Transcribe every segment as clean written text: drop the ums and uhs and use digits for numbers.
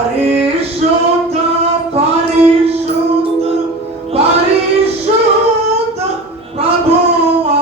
పరిశుద్ధ పరిశుద్ధ పరిశుద్ధ ప్రభువా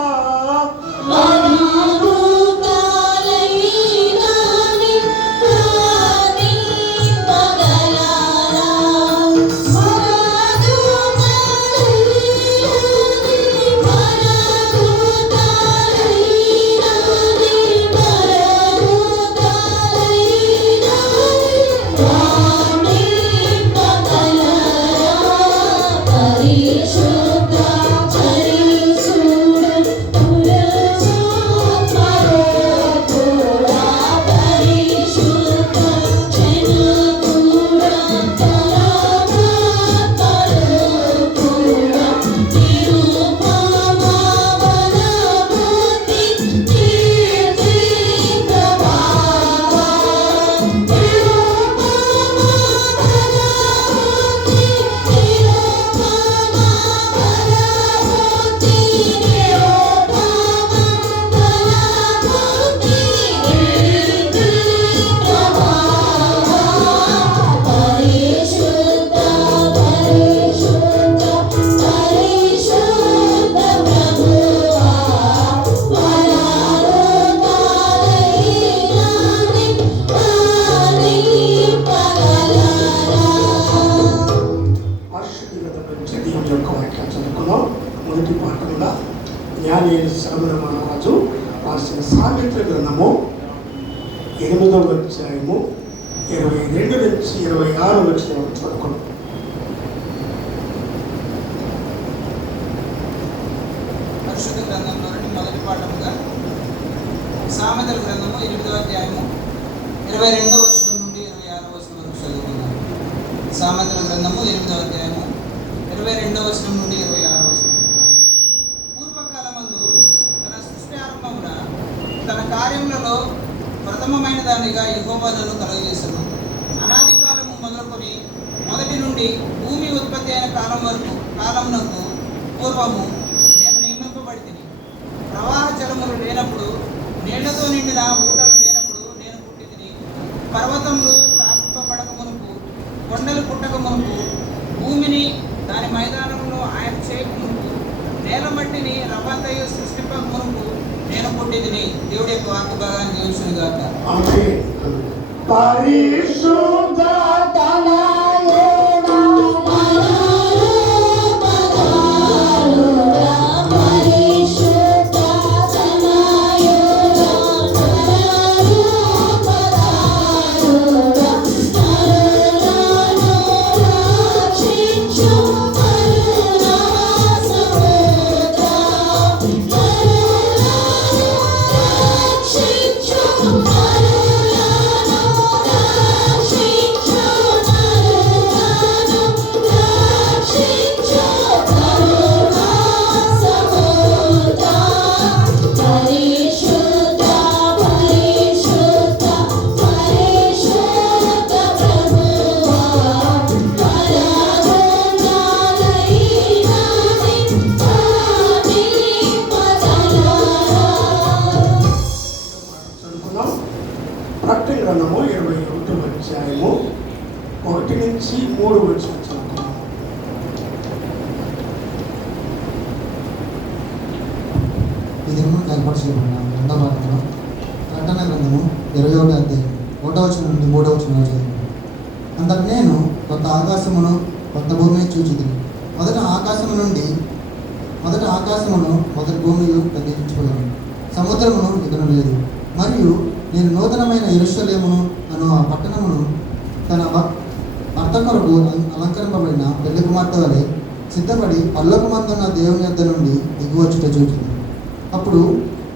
మొదటి పాఠంలో జ్ఞాని శ్రవణ మహారాజు రాసిన సామెతల గ్రంథము 8వ అధ్యాయము 22 నుంచి 26 వచనం చదువుకున్నాం. పరిశుద్ధ గ్రంథంలో మొదటి పాఠముగా సామెతల గ్రంథము 8వ అధ్యాయము 22వ వచనం నుండి 26వ వచనం వరకు చదువుకున్నాం. సామెతల గ్రంథము 8వ అధ్యాయము 22వ వచనం నుండి 26వ వచనం. పూర్వకాలమందు తన సృష్టి ఆరంభమున తన కార్యములలో ప్రథమమైన దానిగా యెహోవా నన్ను కలుగజేసెను. అనాది కాలము మొదలుకొని మొదటి నుండి భూమి ఉత్పత్తి అయిన కాలమునకు పూర్వము నేను నియమింపబడితిని. ప్రవాహ జలములు లేనప్పుడు, నీళ్లతో నిండిన ఊటలు లేనప్పుడు నేను పుట్టితిని. పర్వతములు స్థాపింపబడక మునుపు, కొండలు పుట్టక మునుపు, భూమిని దాని మైదానంలో ఆయన చేయక మునుపు, నేల మట్టిని రవ్వంతయు సృష్టింపక మునుపు నేను పుట్టితిని. దేవుడి యొక్క వాక్య భాగాన్ని దీవించును గాక. ఆమేన్. పరిశుద్ధ ప్రకటన గ్రంథము 21వ అధ్యాయము 1 నుంచి 3 వచనం చదువుకున్నాము. ఈ దినమున ఏర్పాటు చేయబడిన రెండవ వాక్యం ప్రకటన గ్రంథము 21వ అధ్యాయం 1వ వచనం నుండి 3వ వచనం చదువుకున్నాము. అంతకు నేను కొత్త ఆకాశమును కొత్త భూమిని చూచితిని. మొదట ఆకాశమును మొదటి భూమియు తగ్గించుకోలేదు, సముద్రమును ఇకను లేదు. మరియు నేను నూతనమైన యెరూషలేమును అను ఆ పట్టణమును తన భర్త కొరకు అలంకరింపబడిన పెళ్లి కుమార్తె వలె సిద్ధపడి పరలోకమందున్న దేవుని యొద్ద నుండి దిగువచ్చుట చూచింది. అప్పుడు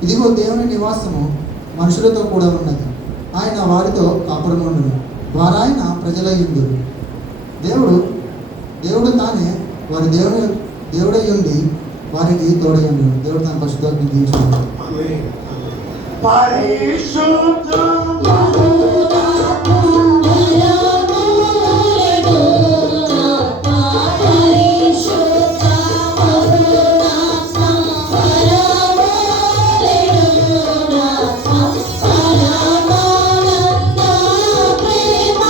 ఇదిగో దేవుని నివాసము మనుషులతో కూడా ఉన్నది. ఆయన వారితో కాపురముండును, వారాయన ప్రజలయ్యుందురు. దేవుడు తానే వారి దేవుడై ఉండి వారికి తోడయ్యుండును. దేవుడు తన పరిశుద్ధాత్మను దీవించును. ఆమేన్. పరిశుద్ధ ప్రేమ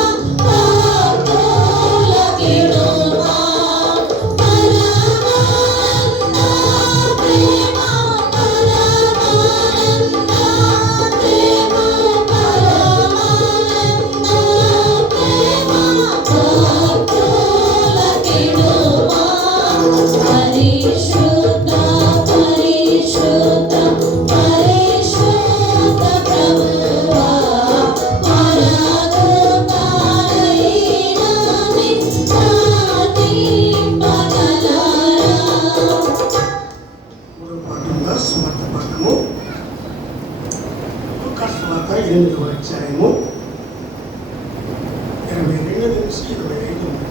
సువార్త పఠనము. లూకాసు సువార్త 8వ అధ్యాయము 22 నుంచి 25 ఉంది.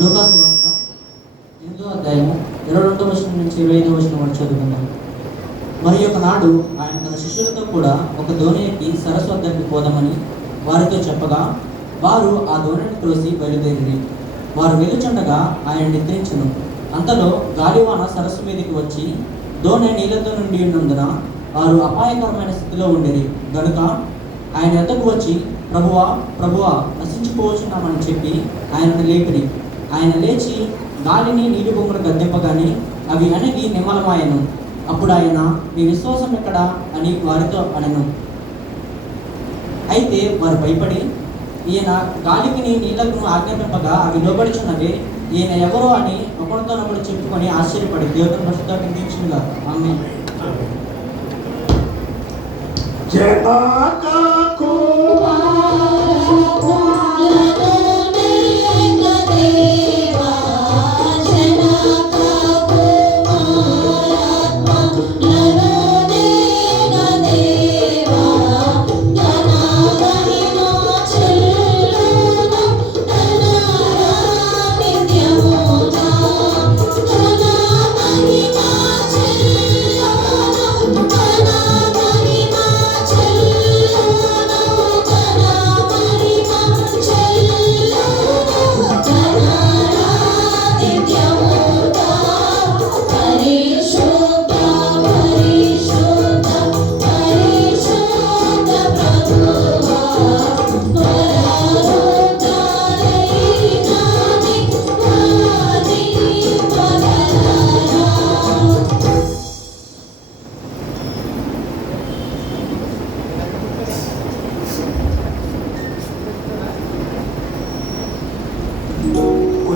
లూకాసు వార్త 8వ అధ్యాయము 22వ వచనం నుంచి 25వ వచనం వరకు చదువుకుందాం. మరి ఒకనాడు ఆయన తన శిష్యులతో కూడా ఒక దోణి ఎక్కి సరస్సు వద్దకు పోదామని వారితో చెప్పగా వారు ఆ దోణిని త్రోసి బయలుదేరి వారు వెలుచుండగా ఆయన నిద్రించును. అంతలో గాలివాన సరస్సు మీదకి వచ్చి దోణి నీళ్లతో నిండి ఉన్నందున వారు అపాయకరమైన స్థితిలో ఉండిరి. గనుక ఆయన ఎద్దకు వచ్చి ప్రభువా ప్రభువా నశించిపోవచ్చున్నామని చెప్పి ఆయనను లేపిరి. ఆయన లేచి గాలిని నీటి బొమ్మను గద్దెంపగానే అవి అణిగి నిమ్మలమాయను. అప్పుడు ఆయన మీ విశ్వాసం ఎక్కడా అని వారితో అనెను. అయితే వారు భయపడి ఈయన గాలికి నీళ్లకు ఆజ్ఞాపింపగా అవి లోబడుచున్నవే, ఈయన ఎవరో అని ఒకరితోనొకరు చెప్పుకొని ఆశ్చర్యపడి దేవుని పరిశుద్ధాత్మ దీక్షులుగా ఆమేన్.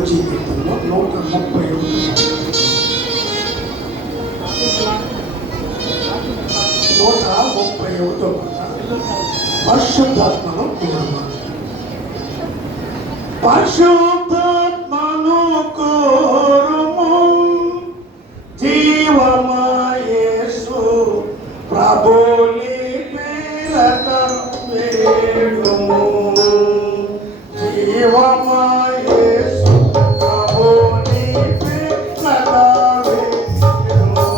జీవితంలో 131 పరిశుద్ధాత్మను కోరము. పరిశుద్ధాత్మను కోరము, జీవమయేసు ప్రభుని పేరట వేడుము. జీవమయేసు ప్రభుని పేరట వేడుము.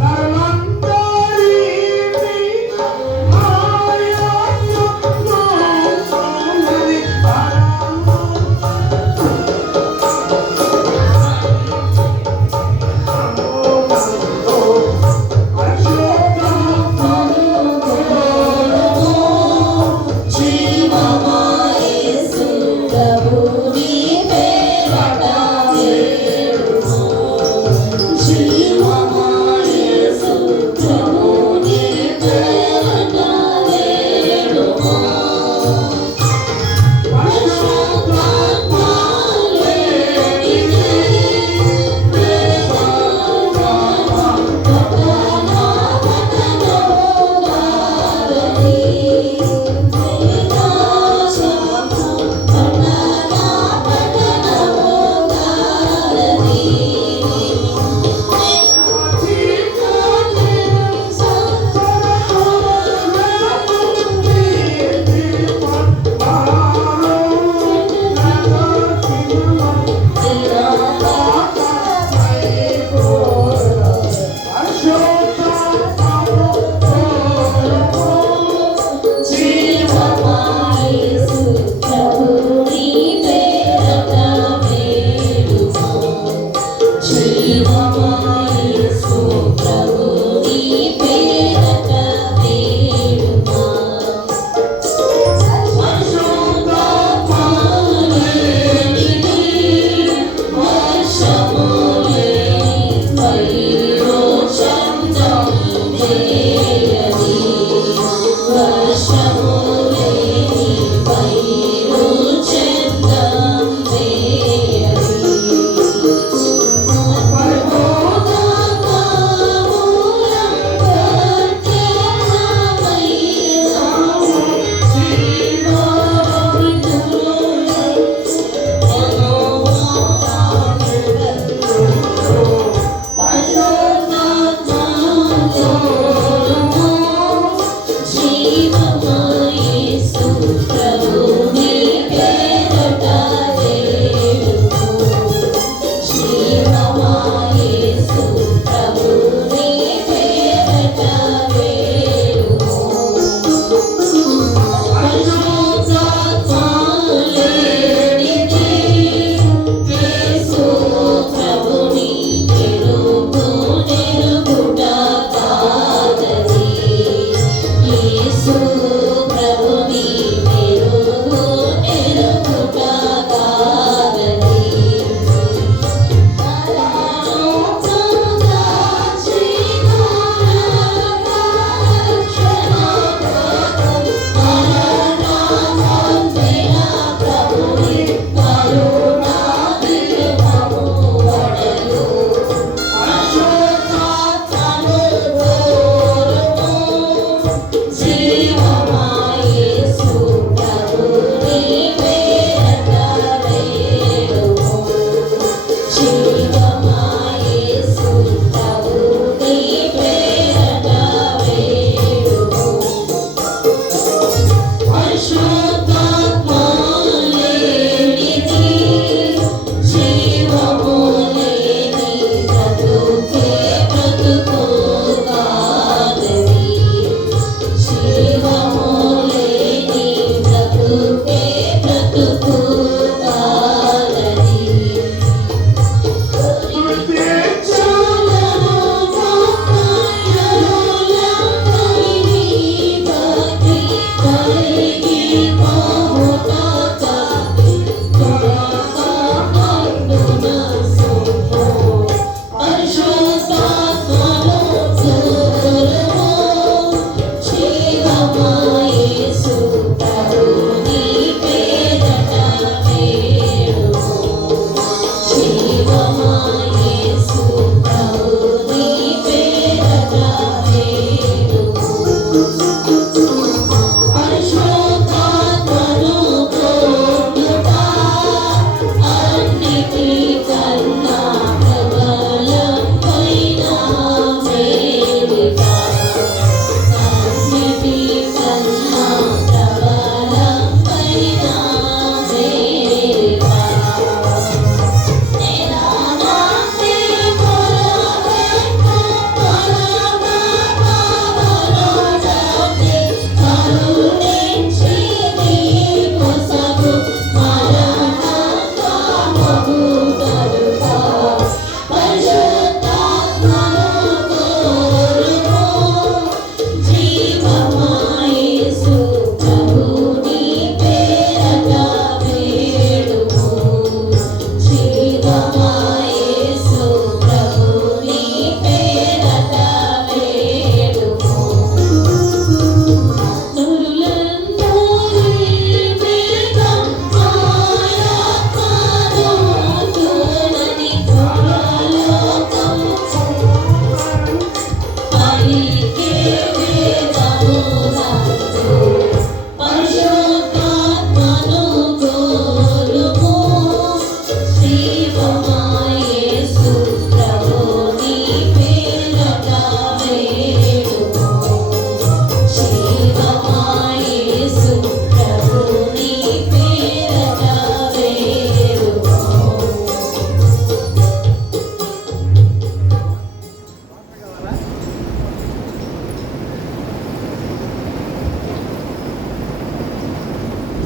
నరందరిని ఆయనలోని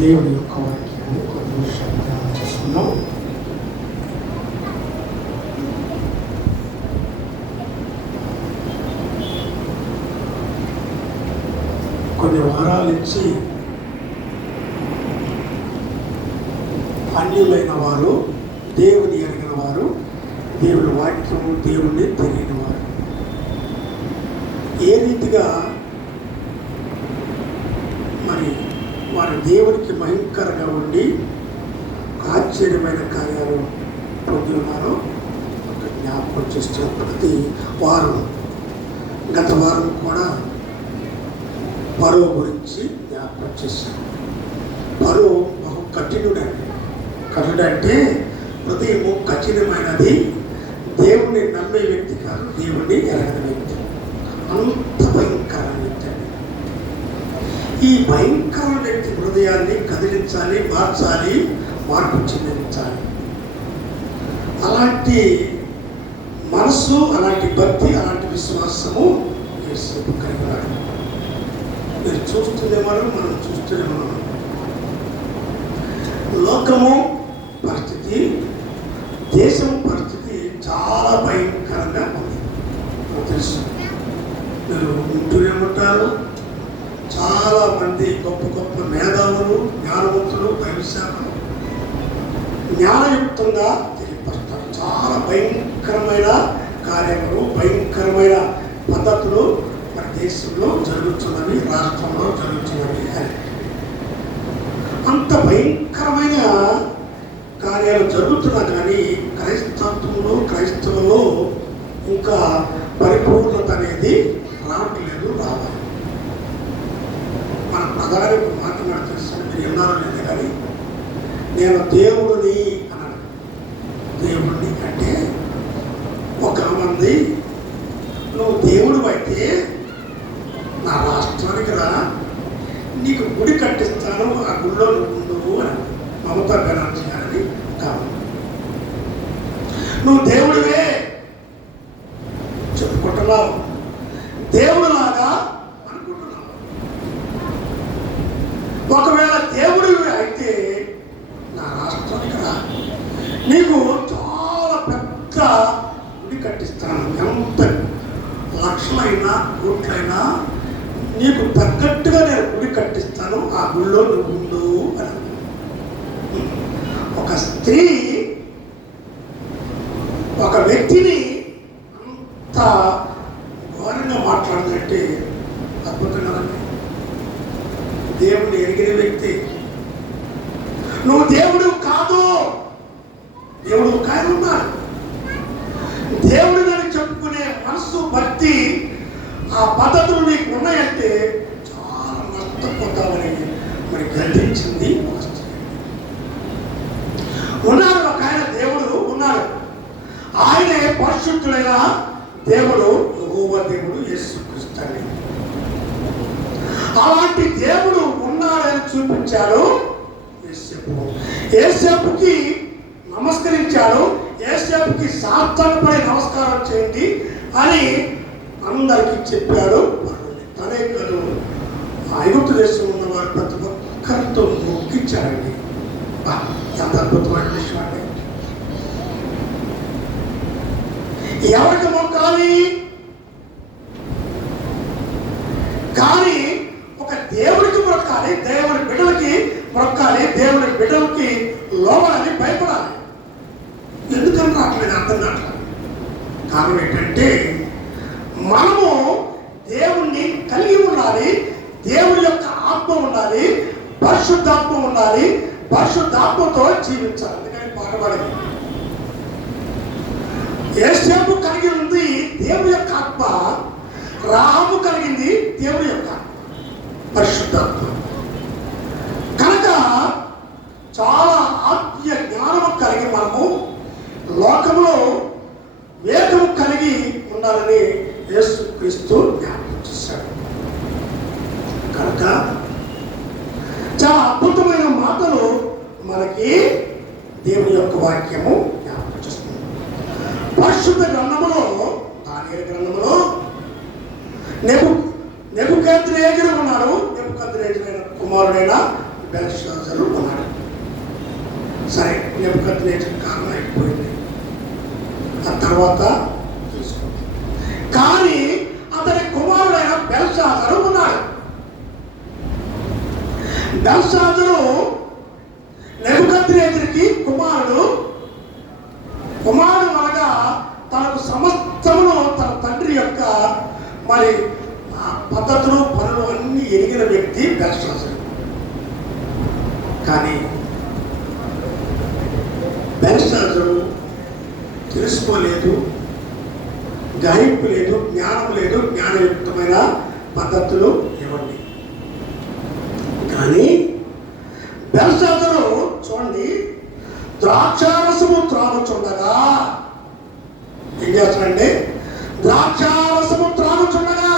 దేవుడి యొక్క వాక్యాన్ని కొద్ది నిమిషాలు ధ్యానం చేసుకున్నాం. కొన్ని వారాల నుంచి అన్యులైన వారు, దేవుని ఎరిగిన వారు, దేవుని వాక్యము దేవుణ్ణి తెలియని వారు ఏ రీతిగా మరి వారు దేవునికి భయంకరంగా ఉండి ఆశ్చర్యమైన కార్యాలు పొంది ఉన్నారో ఒక జ్ఞాపకం చేస్తున్న ప్రతి వారం, గత వారం కూడా పరో గురించి జ్ఞాపకం చేశాను. పరో బహు కఠినుడంటే హృదయము కఠినమైనది. దేవుణ్ణి నమ్మే వ్యక్తి కాదు, దేవుణ్ణి ఎరగని వ్యక్తి. అంత భయంకరమైన వ్యక్తి. ఈ భయంకరమైన వ్యక్తి హృదయాన్ని కదిలించాలి, మార్చాలి, మార్పు చెందించాలి. అలాంటి మనస్సు, అలాంటి భక్తి, అలాంటి విశ్వాసము యేసు కలిగినాడు. మీరు చూస్తూనేమో, మనం చూస్తూనేమో లోకము పరిస్థితి, దేశం పరిస్థితి చాలా భయంకరంగా ఉంది. తెలుసు, మీరు వింటూనేమంటారు. చాలా మంది గొప్ప గొప్ప మేధావులు, జ్ఞానవంతులు, భవిష్యత్తులు జ్ఞానయుక్తంగా తెలియపరుస్తారు. చాలా భయంకరమైన కార్యములు, భయంకరమైన పద్ధతులు మన దేశంలో జరుగుతున్నవి, రాష్ట్రంలో జరుగుతున్నవి అని. అంత భయంకరమైన కార్యాలు జరుగుతున్నా కానీ క్రైస్తవులలో ఇంకా పరిపూర్ణత అనేది రావట్లేదు, రావాలి. మన ప్రధాని మాట్లాడుతున్నాను, మీరు ఎన్నారో లేదు కానీ నేను దేవుడిని అన్నాడు. దేవుడిని అంటే ఒక మంది, నువ్వు దేవుడు అయితే నా రాష్ట్రానికి రా, నీకు గుడి కట్టిస్తాను, ఆ గుడిలో నువ్వు అని మమతా బెనర్జీ గారిని కాదు. నువ్వు దేవుడివే చెప్పుకుంటున్నావు, దేవుడిలాగా అనుకుంటున్నావు. ఒకవేళ దేవుడివి అయితే నా రాష్ట్రానికి రా, నీకు చాలా పెద్ద గుడి కట్టిస్తాను. ఎంత లక్షలైనా కోట్లైనా నీకు తగ్గట్టుగా నేను గుడి కట్టిస్తాను, ఆ గుడిలో నువ్వు ఉండు అని. ఒక స్త్రీ ఒక వ్యక్తిని అంత ఘోరంగా మాట్లాడుతుందంటే అద్భుతం కదండి. దేవుడిని ఎరిగిన వ్యక్తి, నువ్వు దేవుడు కాదు, దేవుడు కాయ ఉన్నాడు, దేవుడిని చెప్పుకునే మనసు, భక్తి, ఆ పద్ధతులు నీకు ఉన్నాయంటే చాలా నష్టపోతామని మరి గర్జించింది ఒక స్త్రీ. ఉన్నాడు ఒక ఆయన, దేవుడు ఉన్నాడు. ఆయనే పరిశుద్ధుడైన దేవుడు, యెహోవా దేవుడు, యేసుక్రీస్తు. అలాంటి దేవుడు ఉన్నాడని చూపించాడు యేసేపు. యేసేపుకి నమస్కరించాడు. యేసేపుకి సాతానుపై నమస్కారం చేయండి అని అందరికీ చెప్పాడు. తనే కాదు, ఐగుప్తు దేశం ఉన్న వారు ప్రతి ఒక్కరితో మొక్కించాడండి. ఎంత అద్భుతమైన విషయం అండి. ఎవరికి మొక్కాలి? కానీ ఒక దేవుడికి మొక్కాలి, దేవుడి బిడ్డలకి మొక్కాలి, దేవుడి బిడ్డలకి లోబడాలి, భయపడాలి. ఎందుకని రావట్లేదు అర్థం కావట్లేదు. కారణం ఏంటంటే మనము దేవుణ్ణి కలిగి ఉండాలి, దేవుడి యొక్క ఆత్మ ఉండాలి, పరిశుద్ధాత్మ ఉండాలి, పరిశుద్ధాత్మతో జీవించాలి. అందుకని పాట పాడింది. యేసేపు కలిగి ఉంది దేవుడి యొక్క ఆత్మ, రాహబు కలిగింది దేవుడి యొక్క పరిశుద్ధాత్మ. కనుక చాలా ఆత్మీయ జ్ఞానము కలిగి మనము లోకములో వేదము కలిగి ఉండాలని యేసుక్రీస్తు జ్ఞాపకం చేశాడు. కనుక చాలా అద్భుతమైన మాటలు మనకి దేవుని యొక్క వాక్యము జ్ఞాపకం చేస్తుంది. పరిశుద్ధ గ్రంథములో, దానియేలు గ్రంథములో నెబుకద్నెజరు ఉన్నాడు. నెబుకద్నెజరు కుమారుడైన బెల్షాజరు ఉన్నాడు. సరే, నెబుకద్నెజరు కాలం అయిపోయింది, ఆ తర్వాత చూసుకోండి. కానీ అతని కుమారుడైన బెల్షాజరు ఉన్నాడు. బెల్షాజరు నెబుకద్నెజరుకి కుమారుడు అనగా తనకు సమస్తమును తన తండ్రి యొక్క మరి పద్ధతులు పనులు అన్ని ఎరిగిన వ్యక్తి బెల్షాజరు. కానీ బెల్షాజరు తెలుసుకోలేదు, గ్రహింపు లేదు, జ్ఞానం లేదు, జ్ఞానయుక్తమైన పద్ధతులు ఇవ్వండి. కానీ బెల్షాజరు చూడండి, ద్రాక్షారసము త్రాగుచుండగా ఏం చేస్తాడంటే, ద్రాక్షారసము త్రాగుచుండగా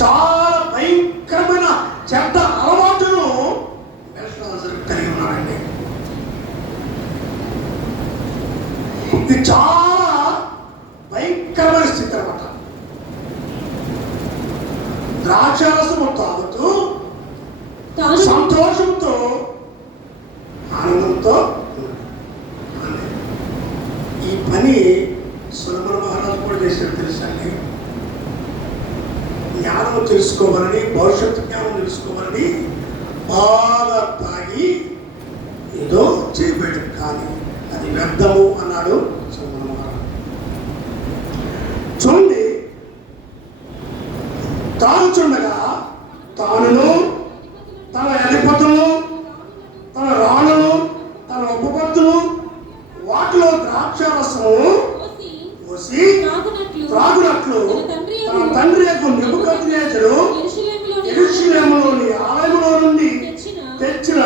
చాలా భయంకరమైన చెడ్డ అలవాటును బెల్షాజరు కలిగి ఉన్నాడండి. ఇది చాలా భయంకరమైన స్థితి అన్నమాట. ద్రాక్షారసము తాగుతూ సంతోషంతో ఆనందంతో ఈ పని సొలొమోను మహారాజు కూడా చేశాడు తెలుసండి. జ్ఞానం తెలుసుకోవాలని, భవిష్యత్తు జ్ఞానం తెలుసుకోవాలని బాగా తాగి ఏదో చేయబడి, కానీ అది వ్యర్థము అన్నాడు సొలొమోను మహారాజు. చూడండి, తాగుచుండగా తానును తన అధిపతులు, తన రాణులు, తన ఉపపత్తులు వాటిలో ద్రాక్షారసము పోసి త్రాగునట్లు తన తండ్రి యొక్క నెబుకద్నెజరు యెరూషలేములోని ఆలయములో నుండి తెచ్చిన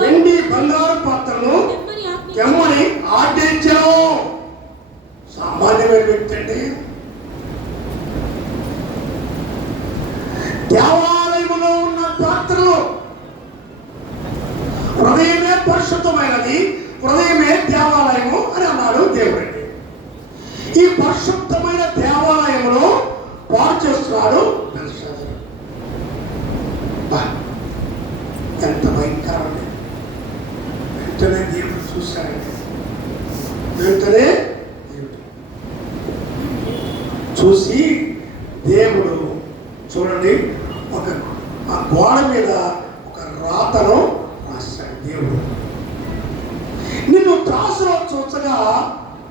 వెండి బంగారు పాత్రను తెమ్మని ఆజ్ఞించెను. సామాన్యమైన వ్యక్తి అండి. దేవాలయములో ఉన్న పాత్రలు, హృదయమే పరిశుద్ధమైనది, హృదయమే దేవాలయము అని అన్నాడు దేవుడండి. ఈ పరిశుద్ధమైన దేవాలయమును పాడు చేస్తున్నాడు బెల్షాజరు. ఎంత భయంకరండి. వెంటనే దేవుడు చూశాడండి. వెంటనే దేవుడు చూసి, దేవుడు చూడండి, ఒక ఆ గోడ మీద ఒక రాతను రాశాడు. దేవుడు, నిన్ను త్రాసులో చూచగా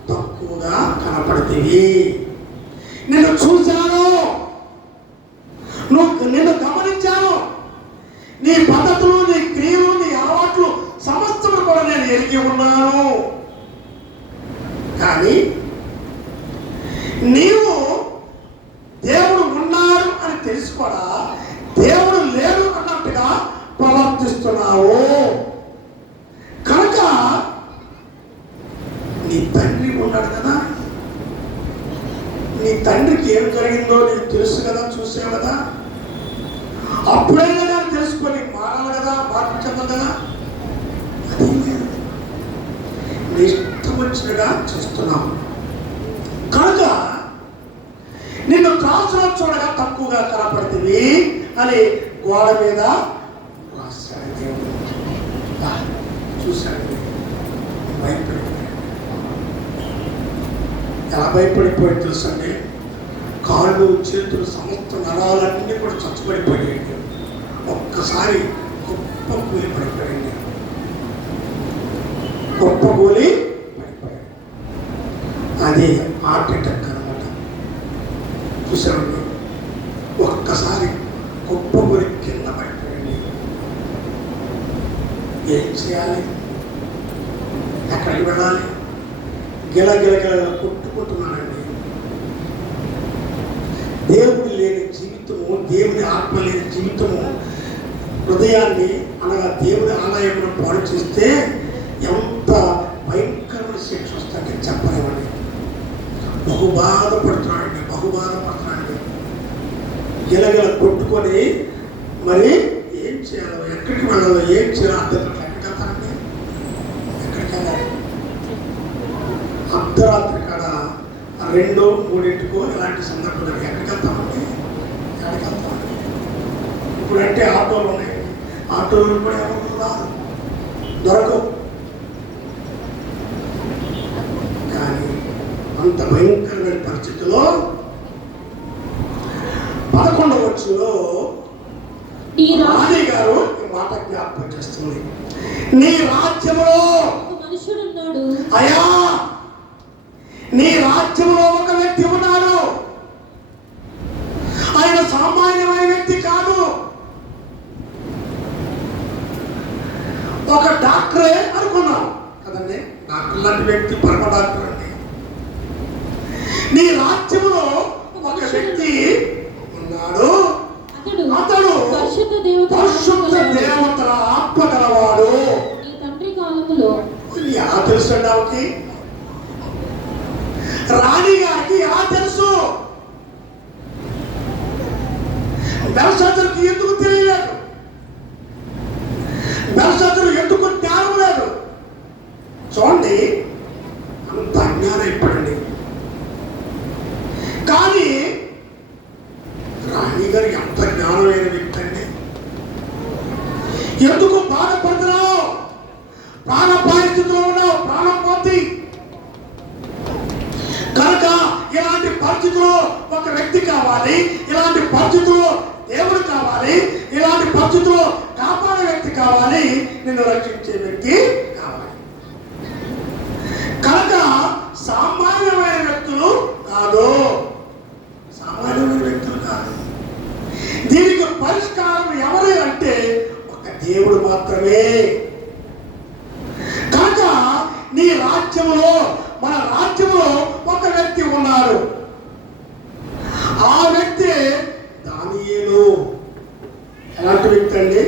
తక్కువగా కనపడుతుంది. నిన్ను చూశాను, నిన్ను గమనించాను, నీ పద్ధతులు, నీ క్రియలు, నీ అలవాట్లు సమస్తము కూడా నేను ఎరిగి ఉన్నాను. కానీ నీవు దేవుడు ఉన్నాడు అని తెలిసి కూడా దేవుడు లేడు అన్నట్టుగా ప్రవర్తిస్తున్నావు. కనుక నీ తండ్రి ఉన్నాడు కదా, నీ తండ్రికి ఏం జరిగిందో నీకు తెలుసు కదా, చూసావు కదా, అప్పుడైనా నేను తెలుసుకొని మారాలి కదా, మార్పించదు కదా. అది లేదు, నీ ఇష్టం వచ్చినగా చేస్తున్నావు. కనుక నిన్ను త్రాసులో చూడగా తక్కువగా కనపడుతుంది అని గోడ మీద రాశాడు దేవుడు. చూశాడు, భయపడిపోయాడు. ఎలా భయపడిపోయాడు తెలుసండి, కాళ్ళు చేతులు సమస్త నరాలన్నీ కూడా చచ్చుపడిపోయాడు. ఒక్కసారి గొప్ప కూలి పడిపోయాడు. గొప్ప కూలి పడిపోయాడు. అది హార్ట్ అటాక్ అనమాట. చూసామండి, ఒక్కసారి గొప్ప కూలి కింద పడిపోయాడు. ఏం చేయాలి, ఎక్కడికి వెళ్ళాలి? గిలగిలగిల కొట్టుకుంటున్నానండి. దేవుడు లేని జీవితము, దేవుని ఆత్మ లేని జీవితము హృదయాన్ని అనగా దేవుడి ఆలయంలో పాడు చేస్తే ఎంత భయంకరమైన శిక్ష వస్తుందని చెప్పలేమండి. బహు బాధపడుతున్నాడండి. గిలగిల కొట్టుకొని మరి ఏం చేయాలో, ఎక్కడికి వెళ్ళాలో, ఏం చేయాలో అర్థం ఎక్కడికి వెళ్తానండి? ఎక్కడికి వెళ్ళాలి? అర్ధరాత్రి కాడ 2, 3 ఇలాంటి సందర్భాలు ఎక్కడికి వెళ్తామండి? ఇప్పుడంటే ఆటోలు ఉన్నాయి, ఆటోలు కూడా ఎవరు రాదు, దొరకవు. కానీ అంత భయంకరమైన పరిస్థితిలో 11వ వచనంలో రాణి గారు ఈ మాట జ్ఞాపకం చేస్తుంది. నీ రాజ్యంలో మనుషుడున్నాడు, అయ్యా నీ రాజ్యంలో ఒక వ్యక్తి ఉన్నాడు. ఆయన సామాన్యమైన వ్యక్తి కాదు, ఒక డాక్టరే అనుకున్నాం కదండి. డాక్టర్ లాంటి వ్యక్తి పరమ డాక్టర్ అండి. నీ రాజ్యంలో ఒక వ్యక్తి ఉన్నాడు, అతడు పరిశుద్ధ దేవతల ఆత్మ గలవాడు. నీ తండ్రి కాలములో ఎలా తెలుసు అండి ఆమెకి? రాణి గారికి ఎలా తెలుసు? బెల్షాజరుకి ఎందుకు తెలియలేదు? బెల్షాజరు ఎందుకు జ్ఞానం లేదు? చూడండి, అంత అజ్ఞానం ఇప్పుడండి. కానీ రాణి గారు ఎంత జ్ఞానమైన వ్యక్తి అండి. ఎందుకు బాధపడుతున్నావు? ప్రాణపాయ స్థితిలో ఉన్నావు, ప్రాణం పోతి కనుక ఇలాంటి పరిస్థితుల్లో ఒక వ్యక్తి కావాలి, ఇలాంటి పరిస్థితుల్లో దేవుడు కావాలి, ఇలాంటి పరిస్థితుల్లో కాపాడే వ్యక్తి కావాలి, నిన్ను రక్షించే వ్యక్తి కావాలి. కనుక సామాన్యమైన వ్యక్తులు కాదు, సామాన్యమైన వ్యక్తులు కాదు. దీనికి పరిష్కారం ఎవరు అంటే ఒక దేవుడు మాత్రమే. కనుక నీ రాజ్యంలో, మన రాజ్యంలో ఒక వ్యక్తి ఉన్నాడు. ఆ వ్యక్తి దానియేలు. ఎలాంటి వ్యక్తి అండి?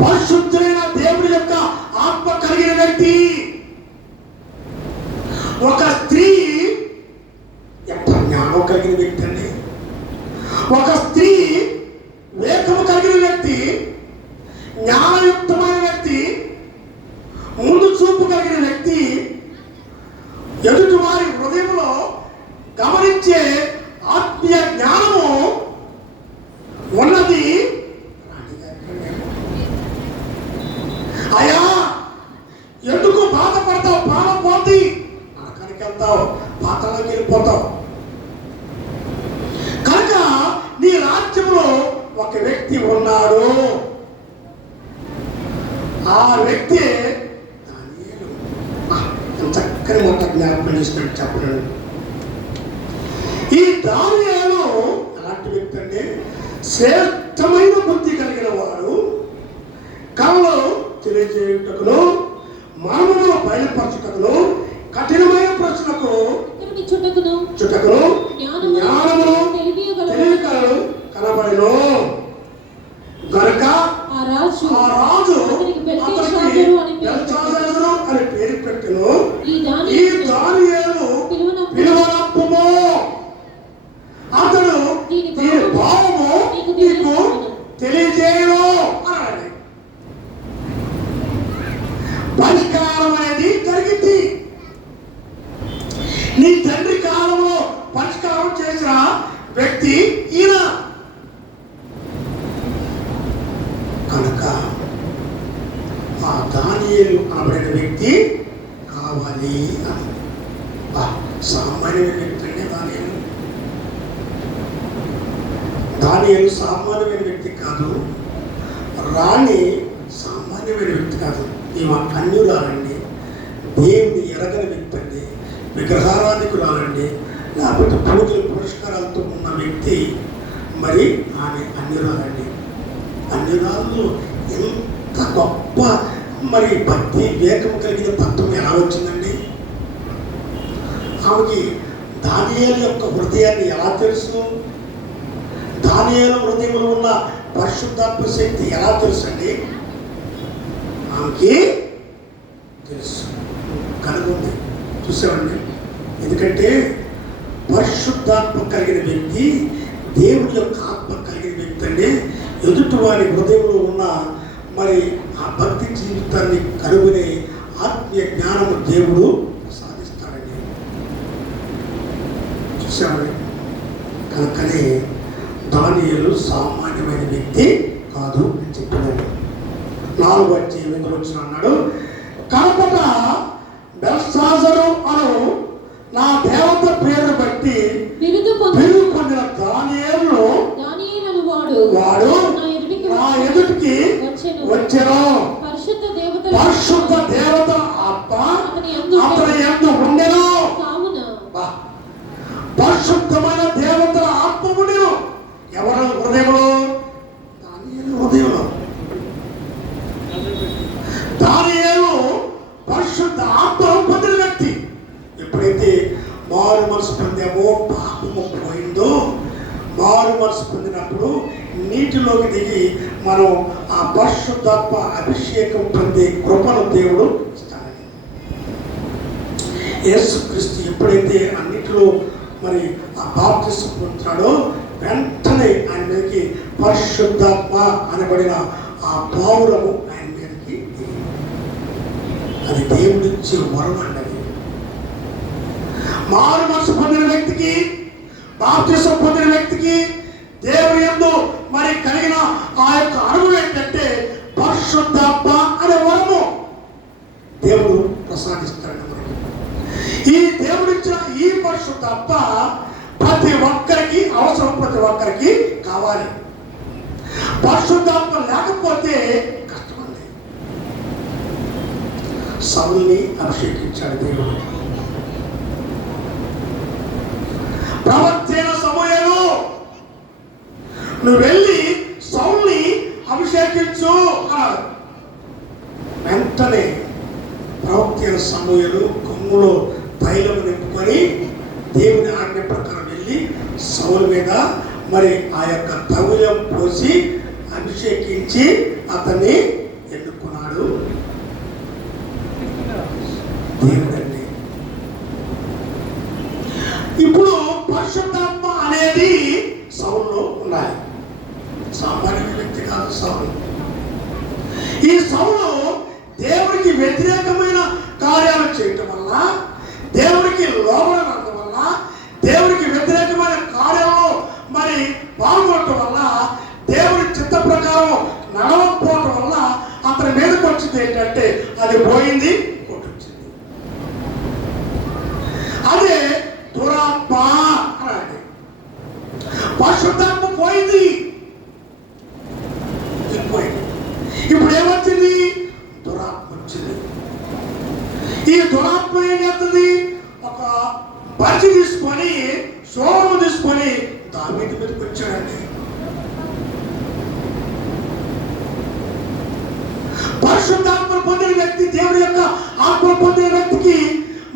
పరిశుద్ధమైన దేవుడి యొక్క ఆత్మ కలిగిన వ్యక్తి. ఒక స్త్రీ ఎంత జ్ఞానం కలిగిన వ్యక్తి అండి. ఒక స్త్రీ వివేకము కలిగిన వ్యక్తి, జ్ఞానయుక్తమైన వ్యక్తి, ముందు చూపు కలిగిన వ్యక్తి, ఎదుటి వారి హృదయంలో గమనించే ఆత్మీయ జ్ఞానము ఉన్నది. అయ్యా ఎందుకు బాధపడతావు? ప్రాణం పోతి, నరకానికి వెళ్తావు, పాతాళానికి వెళ్ళిపోతావు. కనుక నీ రాజ్యంలో ఒక వ్యక్తి ఉన్నాడు. ఆ వ్యక్తి దానియేలు. చక్కని మాట జ్ఞాపకం చేసినట్టు చెప్పండి. ఈ దానియేలు ఎలాంటి వ్యక్తి అంటే శ్రేష్టమైన బుద్ధి కలిగిన వాడు, కళలు తెలియజేయుటకును, మర్మములు బయలుపరచుటకును, కఠినమైన ప్రశ్నకు చుటకును జ్ఞానమును తెలియకలు కనబడెను. గనుక ఆ రాజు అతనికి బెల్షాజరు అని పేరు పెట్టెను. ఈ దానియేలు పిలువనప్పుము, అతడు దీని భావము నీకు తెలియజేయను అన్నాడు. పరిష్కారం అనేది జరిగింది. నీ తండ్రి కాలంలో పరిష్కారం చేసిన వ్యక్తి ఈయన. కనుక ఆ దానియేలు అనబడిన వ్యక్తి కావాలి. సామాన్యమైన వ్యక్తి అంటే దానియేలు సామాన్యమైన వ్యక్తి కాదు. రాణి సామాన్యమైన వ్యక్తి కాదు. ఈమె అన్యురాలండి, దేవుని ఎరగని వ్యక్తి అండి, విగ్రహారాధికురాలండి, లేకపోతే పూజలు పురస్కారాలతో ఉన్న వ్యక్తి. మరి ఆమె అన్యురాలండి. అన్యురాలు ఎంత గొప్ప మరి భక్తి వివేకం కలిగిన తత్వం ఎలా వచ్చిందండి? ఆమెకి దానియేలు యొక్క హృదయాన్ని ఎలా తెలుసు? దానియేలు హృదయంలో ఉన్న పరిశుద్ధాత్మ శక్తి ఎలా తెలుసు అండి? ఆమెకి తెలుసు, కనుగొంది. చూసామండి. ఎందుకంటే పరిశుద్ధాత్మ కలిగిన వ్యక్తి, దేవుడి యొక్క ఆత్మ కలిగిన వ్యక్తి అండి ఎదుటి వారి హృదయంలో ఉన్న మరి ఆ భక్తి జీవితాన్ని కనుగొనే ఆత్మీయ జ్ఞానము దేవుడు చూసామని. కనుకనే దానియేలు సామాన్యమైన వ్యక్తి కాదు అని చెప్పినాడు. 4:8 అన్నాడు, కనుక బెల్షాజరు అను నా దేవత పేరు బట్టి బిరుదు పొందిన దానియేలు వాడు నా ఎదుటికి వచ్చెను. పరిశుద్ధ దేవత ఆత్మ అతని యందు ఉండెను. పరిశుద్ధమైన దేవతల ఆత్మ ఉండెను. ఎవరు హృదయంలో? దానియేలు హృదయంలో. దానియేలు పరిశుద్ధ ఆత్మను పొందిన వ్యక్తి. ఎప్పుడైతే మారు మనసు పొందామో, పాపము పోయిందో, మారు మనసు పొందినప్పుడు నీటిలోకి దిగి మనం ఆ పరిశుద్ధాత్మ అభిషేకం పొందే కృపను దేవుడు ఇస్తాడని. యేసుక్రీస్తు ఎప్పుడైతే అన్నిటిలో మరి ఆ బాప్తిసం పొందుతాడో వెంటనే ఆయన మీదకి పరిశుద్ధాత్మ అనబడిన ఆ పౌరము ఆయన మీదకి అది దేవుడిచ్చే వరం అన్నది. మారు మనసు పొందిన వ్యక్తికి, బాప్తిసం పొందిన వ్యక్తికి దేవుని యందు మరి కలిగిన ఆ యొక్క అనుభవం ఏంటంటే పరిశుద్ధాత్మ అనే వరము దేవుడు ప్రసాదిస్తాడు మనకి. ఈ దేవుడిచ్చిన ఈ పరిశుద్ధాత్మ ప్రతి ఒక్కరికి అవసరం, ప్రతి ఒక్కరికి కావాలి. పరిశుద్ధాత్మ లేకపోతే కష్టమండి. సౌలుని అభిషేకించాడు దేవుడు. ప్రవక్త సమూయేలు, నువ్వు వెళ్ళి సౌలుని అభిషేకించు అన్నాడు. వెంటనే ప్రవక్త సమూయేలు కొమ్ములో తైలం నింపుకొని దేవుని ఆజ్ఞ ప్రకారం వెళ్ళి సౌలు మీద మరి ఆ యొక్క తైలం పోసి అభిషేకించి అతన్ని ఎన్నుకున్నాడు దేవుడండి. ఇప్పుడు పరిశుద్ధాత్మ అనేది సౌలులో ఉండాలి. సామాన్య వ్యక్తి కాదు సౌలు. ఈ సౌలు దేవుడికి వ్యతిరేకమైన కార్యాలు చేయటం వల్ల, దేవుడికి లోబడడం వల్ల, దేవుడికి వ్యతిరేకమైన కార్యాల్లో మరి పాల్గొనటం వల్ల, దేవుడి చిత్త ప్రకారం నడవకపోవటం వల్ల అతని మీదకి వచ్చింది ఏంటంటే అది పోయింది, కొట్టొచ్చింది. అదే దురాత్మ అనండి. పరిశుద్ధాత్మ పోయింది, ఇప్పుడు ఏమొచ్చింది? దురాత్మ వచ్చింది. ఈ దురాత్మ ఏం చేస్తుంది? ఒక బర్చి తీసుకొని, శోభను తీసుకొని దావీదు మీదకి వచ్చాడండి. పరిశుద్ధాత్మ పొందిన వ్యక్తి, దేవుడి యొక్క ఆత్మ పొందిన వ్యక్తికి,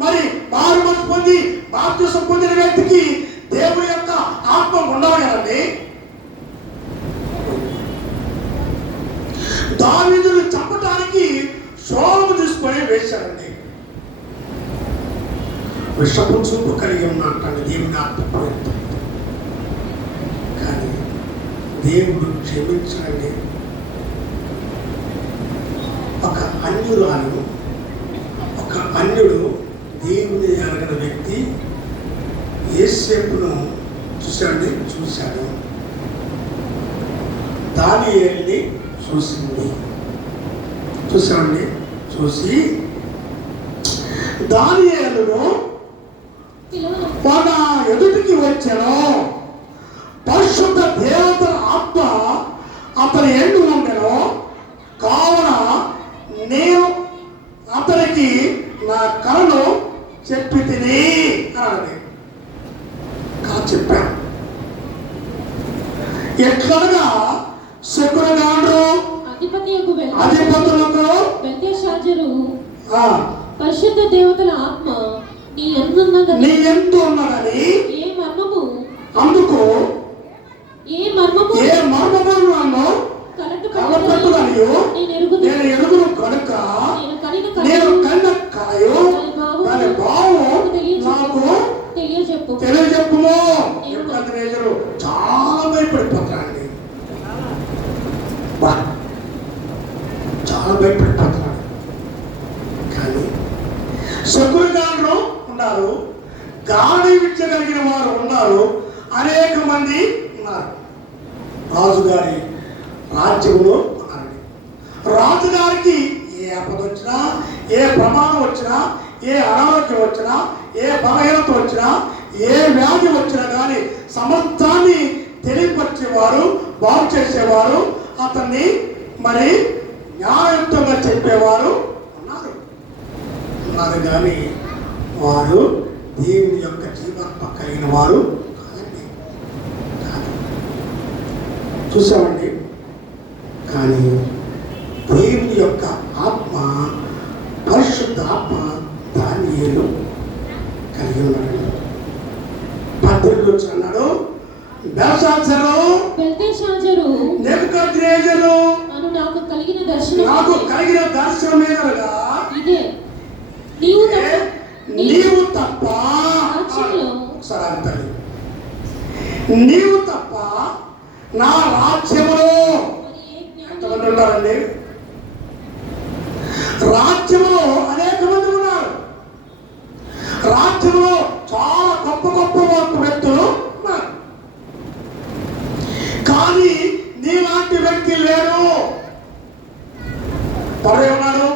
మరి మారు మనసు పొంది బాప్తిసం పొందిన వ్యక్తికి దేవుడి యొక్క ఆత్మ ఉండవు కదండి. దావీదును చంపటానికి శోభను తీసుకొని వేశాడండి. విషపు చూపు కలిగి ఉన్నట్టండి దేవుని ఆత్మ పోయింది. కానీ దేవుడు క్షమించండి. ఒక అన్యురాలు, ఒక అన్యుడు దేవుని ఎరగని వ్యక్తి యేసేపును చూశాడు. దానియేలుని చూశాడండి. చూసి దానియేలును తన ఎదుటికి వచ్చాను. పరిశుద్ధ దేవతల ఆత్మ అతని ఎందు ఉండెను. కావున నేను అతనికి నా కలను చెప్పి తిని అన్నది. చెప్పాను. ఎట్లనగా శకునగాడు అధిపతులకు పరిశుద్ధ దేవతల ఆత్మ నీ యందు ఉన్నదని అందుకు ఏ మర్మము నన్ను కలపెట్టుదనియు నేను ఎరుగును కనుక నేను కన్న కలయు దాని భావం నాకు తెలియజెప్పుము. నెబుకద్నెజరు చాలా భయపడిపోతాడండి. చాలా భయపడిపోతున్నాడు. కానీ శకునగాళ్ళు ఉన్నారు, గాడి విద్య కలిగిన వారు ఉన్నారు, అనేక మంది ఉన్నారు. రాజుగారి రాజ్యంలో ఉన్నారండి. రాజుగారికి ఏ ఆపద వచ్చినా, ఏ ప్రమాదం వచ్చినా, ఏ అనారోగ్యం వచ్చినా, ఏ బలహీనత వచ్చినా, ఏ వ్యాధి వచ్చినా కానీ సమస్తాన్ని తెలియపరిచేవారు, బాగు చేసేవారు, అతన్ని మరి న్యాయయుక్తంగా చెప్పేవారు ఉన్నారు కానీ వారు దేవుని యొక్క జీవాత్మ కలిగిన వారు కాదండి. చూసామండి. కానీ దేవుని యొక్క ఆత్మ, పరిశుద్ధ ఆత్మ దానియేలు కలిగి ఉన్నాడు. 18 అన్నాడు, బెల్షాత్సరు నెబుకద్నెజరు నాకు కలిగిన దర్శనం మీదగా ఇదే, నీవు తప్ప నీవు తప్ప నా రాజ్యములో ఎంతమంది ఉన్నారండి? రాజ్యములో అనేక మంది ఉన్నారు. రాజ్యంలో చాలా గొప్ప గొప్ప వ్యక్తులు ఉన్నారు. కానీ నీలాంటి వ్యక్తి లేడు. పరమ ఉన్నాడు.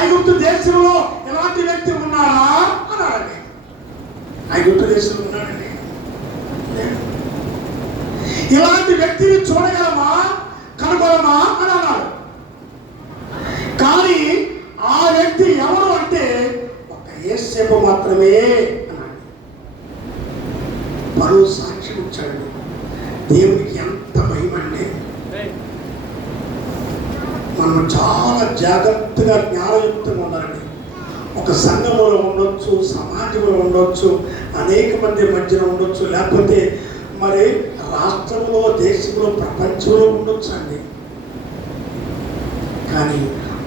ఐగుప్తు దేశంలో ఎలాంటి వ్యక్తి ఉన్నాడా అన్నాడండి. ఐగుప్తు దేశంలో ఉన్నాడండి. ఇలాంటి వ్యక్తిని చూడగలమా, కనుగొనమా అని అన్నాడు. కానీ ఆ వ్యక్తి ఎవరు అంటే ఒక యేసేపు మాత్రమే అన్నాడు. మరో సాక్ష్యం ఇచ్చాడు. దేవునికి ఎంత మహిమండి. మనం చాలా జాగ్రత్తగా జ్ఞానయుక్తంగా ఉండాలండి. ఒక సంఘంలో ఉండొచ్చు, సమాజంలో ఉండొచ్చు, అనేక మంది మధ్యన ఉండొచ్చు, లేకపోతే మరి రాష్ట్రంలో, దేశంలో, ప్రపంచంలో ఉండొచ్చు అండి. కానీ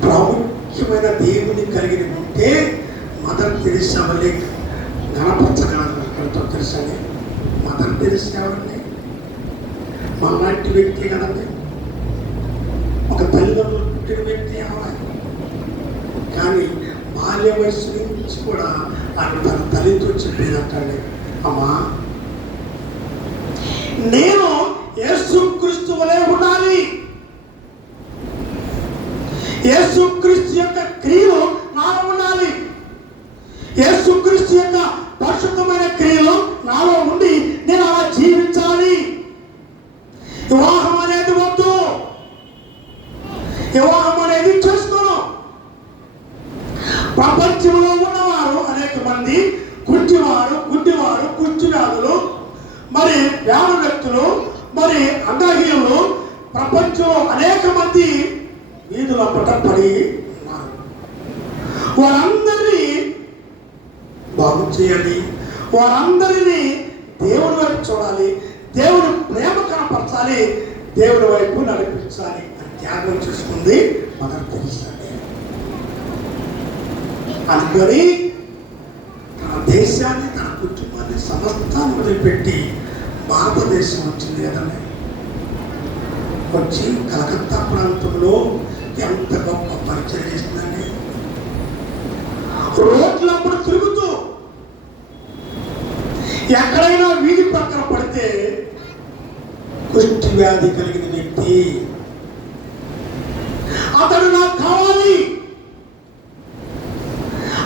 ప్రాముఖ్యమైన దేవుని కలిగి ఉంటే మదర్ తెరెసా వల్లే గణపరచగలతో తెలుసండి. మదర్ తెరెసా ఎవరండి? మనలాంటి వ్యక్తి కదండి. ఒక తల్లిదండ్రులు పుట్టిన వ్యక్తి అవ్వాలి. కానీ బాల్య వయసు నుంచి కూడా ఆమె తన తల్లితో చెప్పేదంటండి, అమ్మా నేను యేసుక్రీస్తు వలె ఉండాలి. యేసుక్రీస్తు యొక్క క్రియలు నాలో ఉండాలి. యేసుక్రీస్తు యొక్క పరిశుద్ధమైన క్రియలు నాలో ఉండి నేను అలా జీవించాలి. వివాహం అనేది వద్దు, వివాహం అనేది చేసుకోను. ప్రపంచంలో ఉన్నవారు అనేక మంది గుడ్డివారు, కుష్టి వ్యాధులు, మరి వ్యాధ వ్యక్తులు, మరి అంగహీనులు ప్రపంచంలో అనేక మంది వీధుల పట్ల పడి ఉన్నారు. వారందరినీ బాగు చేయాలి, వారందరినీ దేవుడి వైపు చూడాలి, దేవుడి ప్రేమ కనపరచాలి, దేవుడి వైపు నడిపించాలి అని త్యాగం చేసుకుంది మదర్ తెరెసా. అనుకొని తన దేశాన్ని, తన కుటుంబాన్ని, సమస్తాన్ని వదిలిపెట్టి భారతదేశం వచ్చింది కదండి. వచ్చి కలకత్తా ప్రాంతంలో ఎంత గొప్ప పరిచయం చేస్తుందండి. రోడ్లప్పుడు తిరుగుతూ ఎక్కడైనా వీధి పక్కన పడితే కుష్టి వ్యాధి కలిగిన వ్యక్తి అతడు నాకు కావాలి,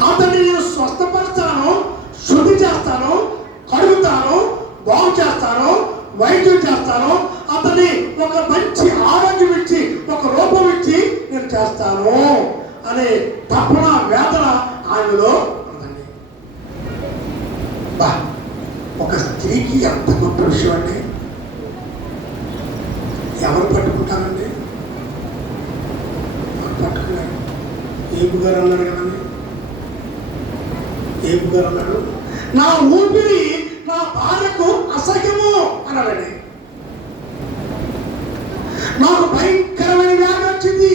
అతన్ని నేను స్వస్థపరుస్తాను, శుద్ధి చేస్తాను, కడుగుతాను, బాగు చేస్తాను, వైద్యం చేస్తాను, అతన్ని ఒక మంచి ఆరోగ్యం ఇచ్చి, ఒక రూపం ఇచ్చి నేను చేస్తాను అనే తపన, వేదన ఆమెలో ఉందండి. ఒక స్త్రీకి ఎంత గొప్ప విషయం అండి. ఎవరు పట్టుకుంటారండి? పట్టుకున్నారు. ఏబు గారు అన్నాడు కదండి, ఏబు గారు అన్నాడు, నా ఊపిరి నా భార్యకు అసహ్యము అన్నాడండి. నాకు భయంకరమైన వ్యాధి వచ్చింది,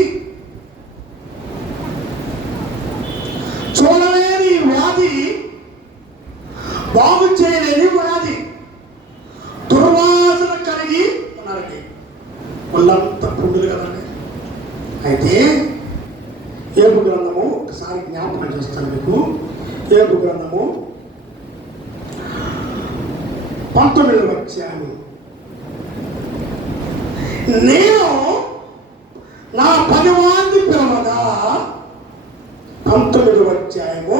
చూడలేని వ్యాధి, బాగు చేయలేని వ్యాధి, దుర్వాసన కలిగి ఉన్నారండి. వాళ్ళంతా పుండులు కదండి. అయితే ఏబు గ్రంథము ఒకసారి జ్ఞాపకం చేస్తాను మీకు. ఏబు గ్రంథము 19వ అధ్యాయం నేను నా పనివాడిని పిలవగా 19వ అధ్యాయము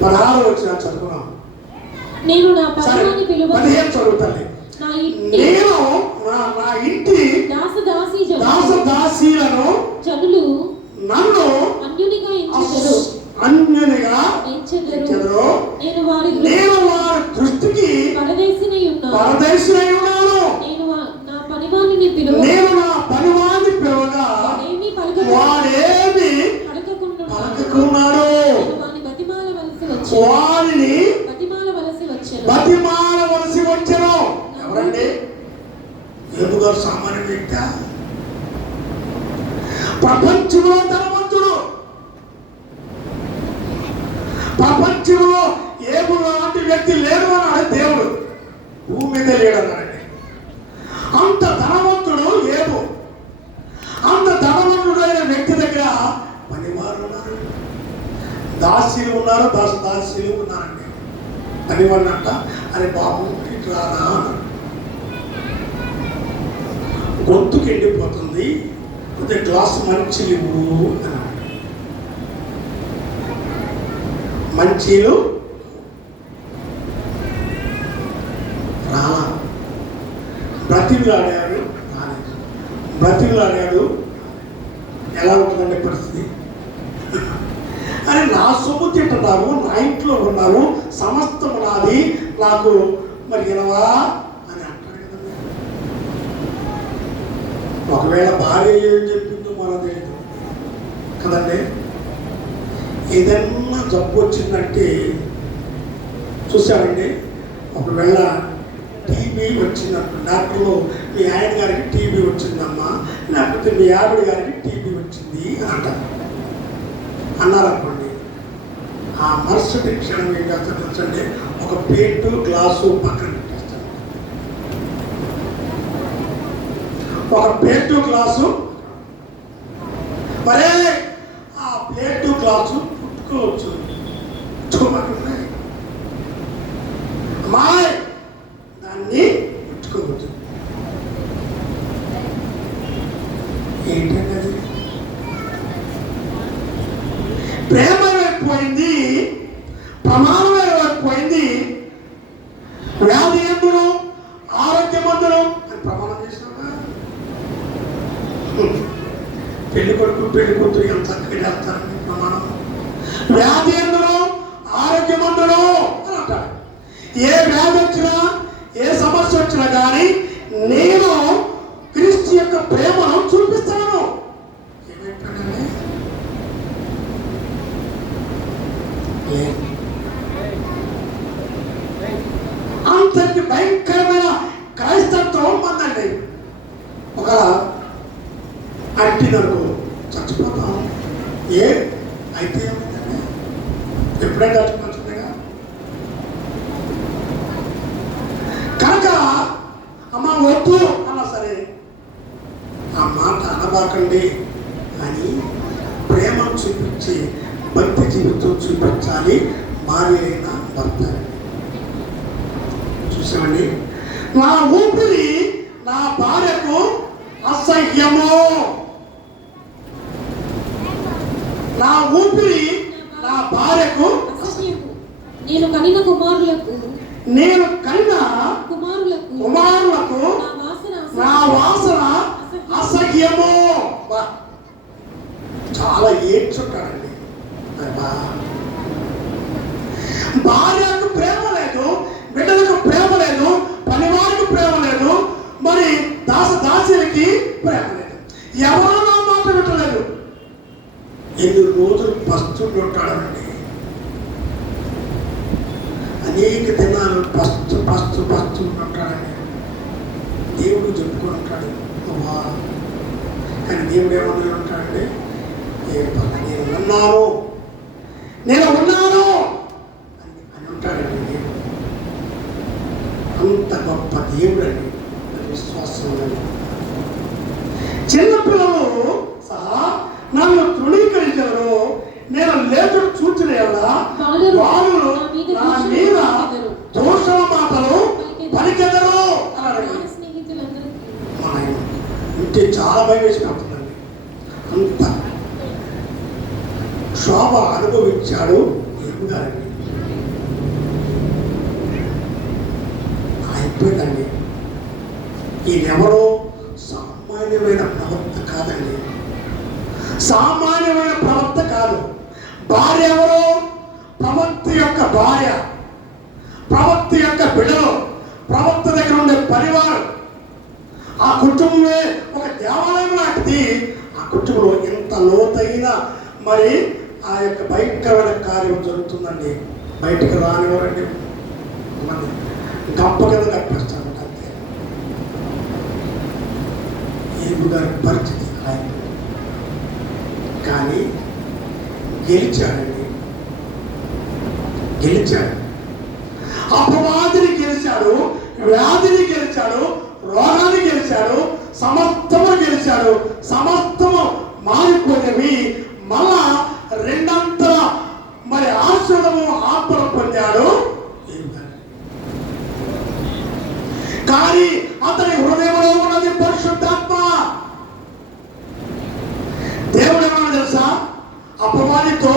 16వ వచనం చదువుకున్నాం. నేను నా సరే, పనివాని పిలువ 15 చదువుతాను. నా ఇంటి నేను నా ఇంటి దాసదాసీలను జనులు నన్ను అన్యునిగా ఎంచెదరు. అన్యునిగా ఎంచెదరు. నేను వారి దృష్టికి పరదేశినై ఉన్నాను. నేను నా పనివానిని పిలువ నేను నా పనివాడిని పిలవగా వాడేమీ వాడేమి పలకకున్నాడు. నేను వాని వాడిని బతిమాలవలసి వచ్చెను. ఎవరండి? యోబు గారు సామాన్య వ్యక్తి? ప్రపంచంలో ధనవంతుడు. ప్రపంచంలో యోబు లాంటి వ్యక్తి లేడు అన్నాడు దేవుడు. భూమి మీద లేడు అన్నాడండి. అంత ధనవంతుడు యోబు. అంత ధనవంతుడైన వ్యక్తి దగ్గర పనివారు ఉన్నారు, దాసీలు ఉన్నారు, దాసీలు ఉన్నారండి. పనివాడిని అంట, అరే బాబు ఇటు రారా అన్నాడు. గొంతుకు ఎండిపోతుంది, కొద్దిగా గ్లాసు మంచిలు ఇవ్వు అన్నాడు. మంచిలు రాలా. బ్రతిలాడాడు, రాలేదు. బ్రతిలాడాడు. ఎలా ఉంటుందండి పరిస్థితి? అరే నా సొమ్ము తింటున్నావు, నా ఇంట్లో ఉన్నావు, సమస్తం నాది, నాకు మరి వినవా అని అంటాడు కదండి. ఒకవేళ భార్య ఏం చెప్పిందో మనకు తెలియదు కదండి. ఏదన్నా జబ్బు వచ్చిందంటే చూసామండి, ఒకవేళ టీబీ వచ్చిందంట డాక్టర్లు, మీ ఆయన గారికి టీబీ వచ్చిందమ్మా, లేకపోతే మీ ఆవిడ గారికి టీబీ వచ్చింది అని అంటారు. అన్నారనుకోండి, ఆ మరుసటి క్షణం ఏం చేస్తారు తెలుసండి, ఒక ప్లేటు గ్లాసు పక్కన పెట్టేస్తారు. ఒక ప్లేటు గ్లాసు, మరే ఆ ప్లేటు గ్లాసు పుట్టుకోవచ్చు, పుట్టుకోమంటున్నాయి అమ్మాయి, దాన్ని పుట్టుకోవచ్చు. ఏంటంటే అది ప్రేమ అయిపోయింది, ప్రమాణం అయిపోయింది. వ్యాధి ఎందును ఆరోగ్యమందును అని ప్రమాణం చేసినావా? పెళ్లి కొడుకు పెళ్లి కూతురు ఎంత చక్కగా చేస్తారండి ప్రమాణం. వ్యాధి ఎందును ఆరోగ్యమందును అని అంటారు. ఏ వ్యాధి వచ్చినా, ఏ సమస్య వచ్చినా కానీ నేను క్రీస్తు యొక్క ప్రేమను చూపిస్తాను. ఏమైపోయిందండి? అంతటి భయంకరమైన క్రైస్తత్వం మందండి. ఒక అంటినకు చచ్చిపోతాం. ఏ అయితే ఏమైందండి? ఎప్పుడైనా చచ్చిపోతుందిగా. కనుక అమ్మ వద్దు అన్నా సరే ఆ మాట అనబాకండి అని ప్రేమను చూపించి భక్తి జీవితం చూపించాలి భార్య అయినా భర్త. చూసామండి, నా ఊపిరి నా భార్యకు అసహ్యము, నా ఊపిరి నా భార్యకు అసహ్యము. నేను కనిన కుమారులకు నా వాసన అసహ్యము. చాలా ఏడ్చుంటాడండి. భార్యకు ప్రేమ లేదు, బిడ్డలకు ప్రేమ లేదు, పనివారికి ప్రేమ లేదు, మరి దాసీలకి ప్రేమ లేదు. ఎవరో నా మాట పెట్టలేదు. ఎన్ని రోజులు పస్తులు ఉంటాడండి. అనేక దినాలు పస్తు ఉంటాడండి. దేవుడు చెప్పుకొని ఉంటాడు. కానీ దేవుడు ఏమన్నా ఉంటాడండి, నేను ఉన్నాను అని ఉంటాడండి దేవుడు. అంత గొప్ప దేవుడు అండి, విశ్వాసం అండి. చిన్నపిల్లలు సహా నన్ను తృణీకరించారు. నేను లేదు చూచిన వాళ్ళు నా మీద దోష మాటలు పలికెదరు. అంటే చాలా భయం వేసిపోతుందండి. అంత శోభ అనుభవించాడు ఏమి గారండి. అయిపోయిందండి. ఈయనెవరో సామాన్యమైన ప్రవక్త కాదండి, సామాన్యమైన ప్రవక్త కాదు. భార్య ఎవరో ప్రవక్త యొక్క భార్య, ప్రవక్త యొక్క బిడ్డలు, ప్రవక్త దగ్గర ఉండే పరివారం, ఆ కుటుంబమే ఒక దేవాలయం లాంటిది. ఆ కుటుంబంలో ఇంత లోతైన మరి ఆ యొక్క భయంకరమైన కార్యం జరుగుతుందండి. బయటకు రానివ్వరండి, మన గంప కింద కనిపిస్తాను అంతే. ఏబు గారి పరిస్థితి ఆయన కానీ గెలిచాడండి, గెలిచాడు. అపవాదిని గెలిచాడు, వ్యాధిని గెలిచాడు, రోగాన్ని గెలిచాడు, సమస్తము గెలిచాడు. సమస్తము మారిపోయినవి మళ్ళా రెండంతల మరి ఆశ్రదము ఆత్మలు పొందాడు. కానీ అతని హృదయంలో ఉన్నది పరిశుద్ధాత్మ. దేవుడు ఏమన్నా తెలుసా? అపవాదితో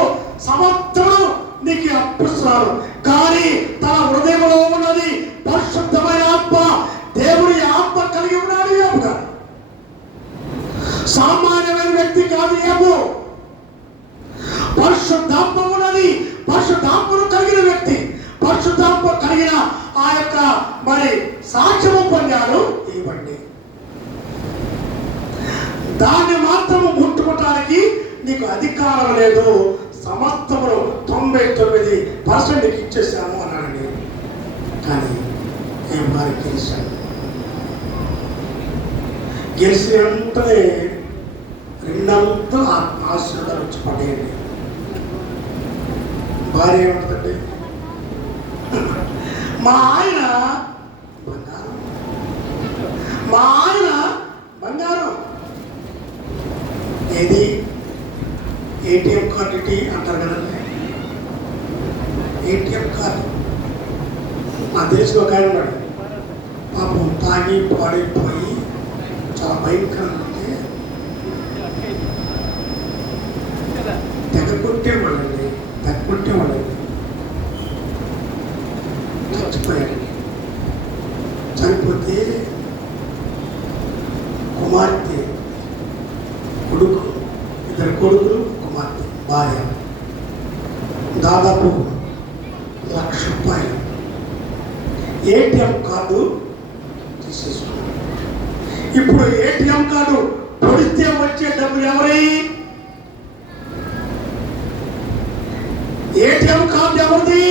సమర్థను నీకు అప్పిస్తున్నాడు, కానీ తన హృదయంలో ఉన్నది పరిశుద్ధమైన ఆత్మ. దేవుడి ఆత్మ కలిగి ఉన్నాడు యోబు గారు. సామాన్యమైన వ్యక్తి కాదు యోబు. పరిశుద్ధాత్మ ఉన్నది, పరిశుద్ధాత్మను కలిగిన వ్యక్తి, పరిశుద్ధాత్మ కలిగిన ఆ యొక్క మరి సాక్ష్యము పొందాడు. ఇవ్వండి, దాన్ని మాత్రము ముట్టుకోవటానికి నీకు అధికారం లేదు. సమస్తమును 99% ఇచ్చేసాము అన్నాడండి. కానీ ఏం వారి గెలిచాడు. గెలిచిన వెంటనే రెండంతా ఆశీర్వాదాలు వచ్చి పడేయండి. భార్య ఏమంటుందండి? మా ఆయన బంగారం, మా ఆయన బంగారం. ఏది ఏటీఎం కార్డు ఇటీ అంటారు కదండి. ఏటీఎం కార్డు నా తెలిసి ఒక ఆయన ఉన్నాడు, పాపం తాగి పాడిపోయి చాలా భయంకరంగా ఉంటే తెగ కొట్టేవాళ్ళండి, చచ్చిపోయాడు. చనిపోతే కుమార్తె, కొడుకు, ఇద్దరు కొడుకులు, కుమార్తె, భార్య, దాదాపు ₹1,00,000 ఏటీఎం కార్డు తీసేసుకున్నాడు. ఇప్పుడు ఏటీఎం కార్డు పొడిస్తే వచ్చే డబ్బులు ఎవరి? ఏటీఎం కార్డు ఎవరిది?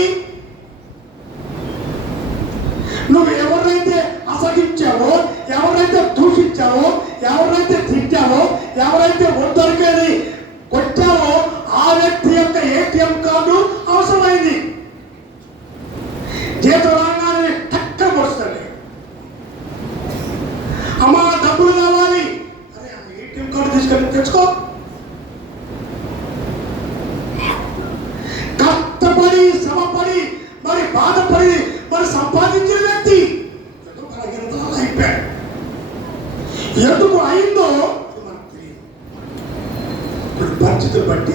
నువ్వు ఎవరైతే అసహించావో, ఎవరైతే దూషించావో, ఎవరైతే తిట్టావో, ఎవరైతే ఒంటరికని కొట్టావో ఆ వ్యక్తి యొక్క ఏటీఎం కార్డు అవసరమైంది. జీతం రాగానే టక్క పొడుస్తుంది. అమ్మా డబ్బులు కావాలి, అరే ఆ ఏటీఎం కార్డు తీసుకొని తెచ్చుకో. కష్టపడి శ్రమపడి మరి బాధపడి మరి సంపాదించిన వ్యక్తి అయిపోయాడు. ఎందుకు అయిందో మనకు తెలియదు. ఇప్పుడు పరిస్థితులు బట్టి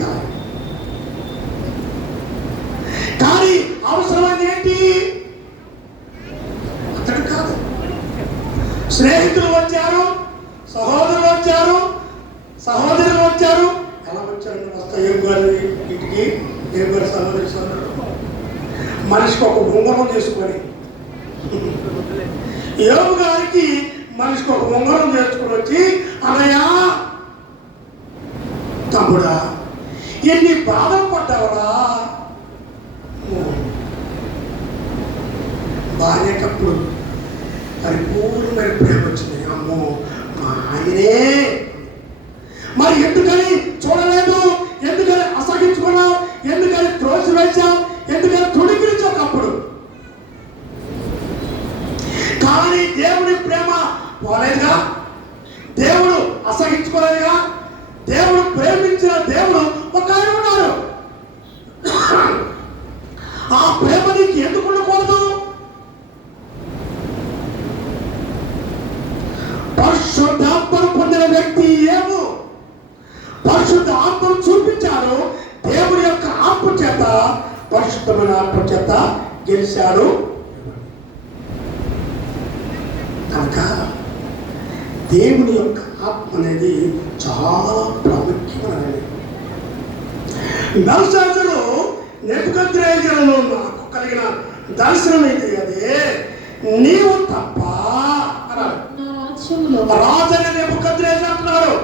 కానీ అవసరమైంది ఏంటి? అతడు కాదు, స్నేహితులు వచ్చారు, సహోదరులు వచ్చారు, సహోదరులు వచ్చారు. ఎలా వచ్చారు? వస్తా ఏం గారు ఇంటికి, ఏం గారు సహోదరు మనిషికి ఒక ఉంగరం చేసుకొని, యోబు గారికి మనిషికి ఒక ఉంగరం చేసుకుని వచ్చి, అన్నయ్య తమ్ముడా ఎన్ని బాధలు పడ్డావురా. భార్యకప్పుడు పరిపూర్ణమైన ప్రేమ వచ్చింది. అమ్మో మా ఆయనే, మరి ఎందుకని చూడలేదు, ఎందుకని అసహించుకున్నావు, ఎందుకని త్రోసివేశావు, ఎందుకని తొడిగిరించావు ఒకప్పుడు. కానీ దేవుడి ప్రేమ పోలేదుగా, దేవుడు అసహించుకోలేదుగా. దేవుడు ప్రేమించిన దేవుడు ఒక ఆయన ఉన్నారు. ఆ ప్రేమ నీకు ఎందుకు ఉండకూడదు? పరిశుద్ధాత్మను పొందిన పరిశుద్ధమైన ఆత్మ చేత గెలిచాడు కనుక దేవుని యొక్క ఆత్మ అనేది చాలా ప్రాముఖ్యమైనది. బెల్షాజరు నెబుకద్నెజరులో నాకు కలిగిన దర్శనం ఇది అదే, నీవు తప్ప అన్నాడు. రాజైన నెబుకద్నెజరు అంటున్నాడు,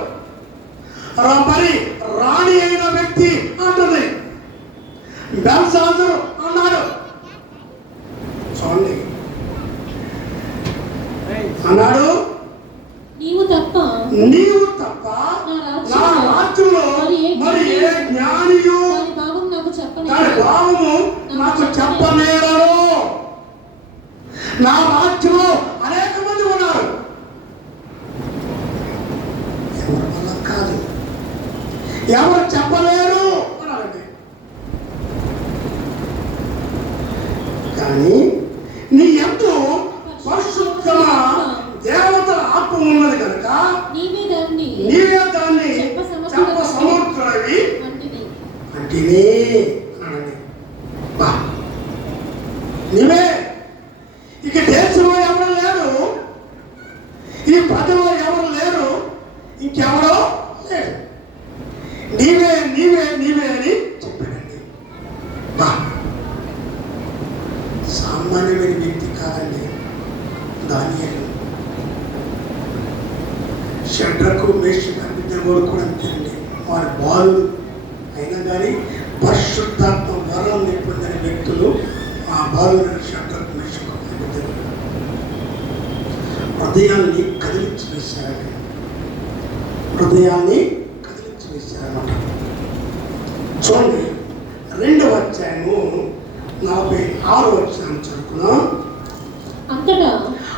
మరి రాణి అయిన వ్యక్తి అంటుంది. బెల్షాజరు అన్నాడు, చూడండి అన్నాడు, నీవు తప్ప నా రాజ్యంలో మరి ఏ జ్ఞానియు దాని భావము నాకు చెప్పనేరడు. నా రాజ్యంలో అనేక మంది ఉన్నారు, ఎవరి వల్ల కాదు, ఎవరు చెప్పలేరు అన్నారండి. కానీ నీ ఎందు పరిశుద్ధమ దేవతల ఆత్మ ఉన్నది కనుక నీవే దాన్ని చెప్ప సమర్థుడవి అంటేనే అన్నాడండి. బా నీవే, ఇక దేశంలో ఎవరు లేరు, ఈ ప్రజలో ఎవరు లేరు, ఇంకెవరో లేరు, నీవే నీవే నీవే అని చెప్పాడండి. బా సామాన్యమైన వ్యక్తి కాదండి దానియేలు. షడ్రకు మేషకు అబేద్నెగోకు కూడా అంతేనండి, వారి బాలుడు అయినా కానీ పరిశుద్ధాత్మ వరం పొందిన వ్యక్తులు ఆ బాలుడైన షడ్రకు మేషకు అబేద్నెగోకు హృదయాన్ని కదిలించి వేశారండి, హృదయాన్ని కదిలించి వేశారన్నమాట. చూడండి 2వ అధ్యాయము 46వ వచనం చదువుకున్నాం.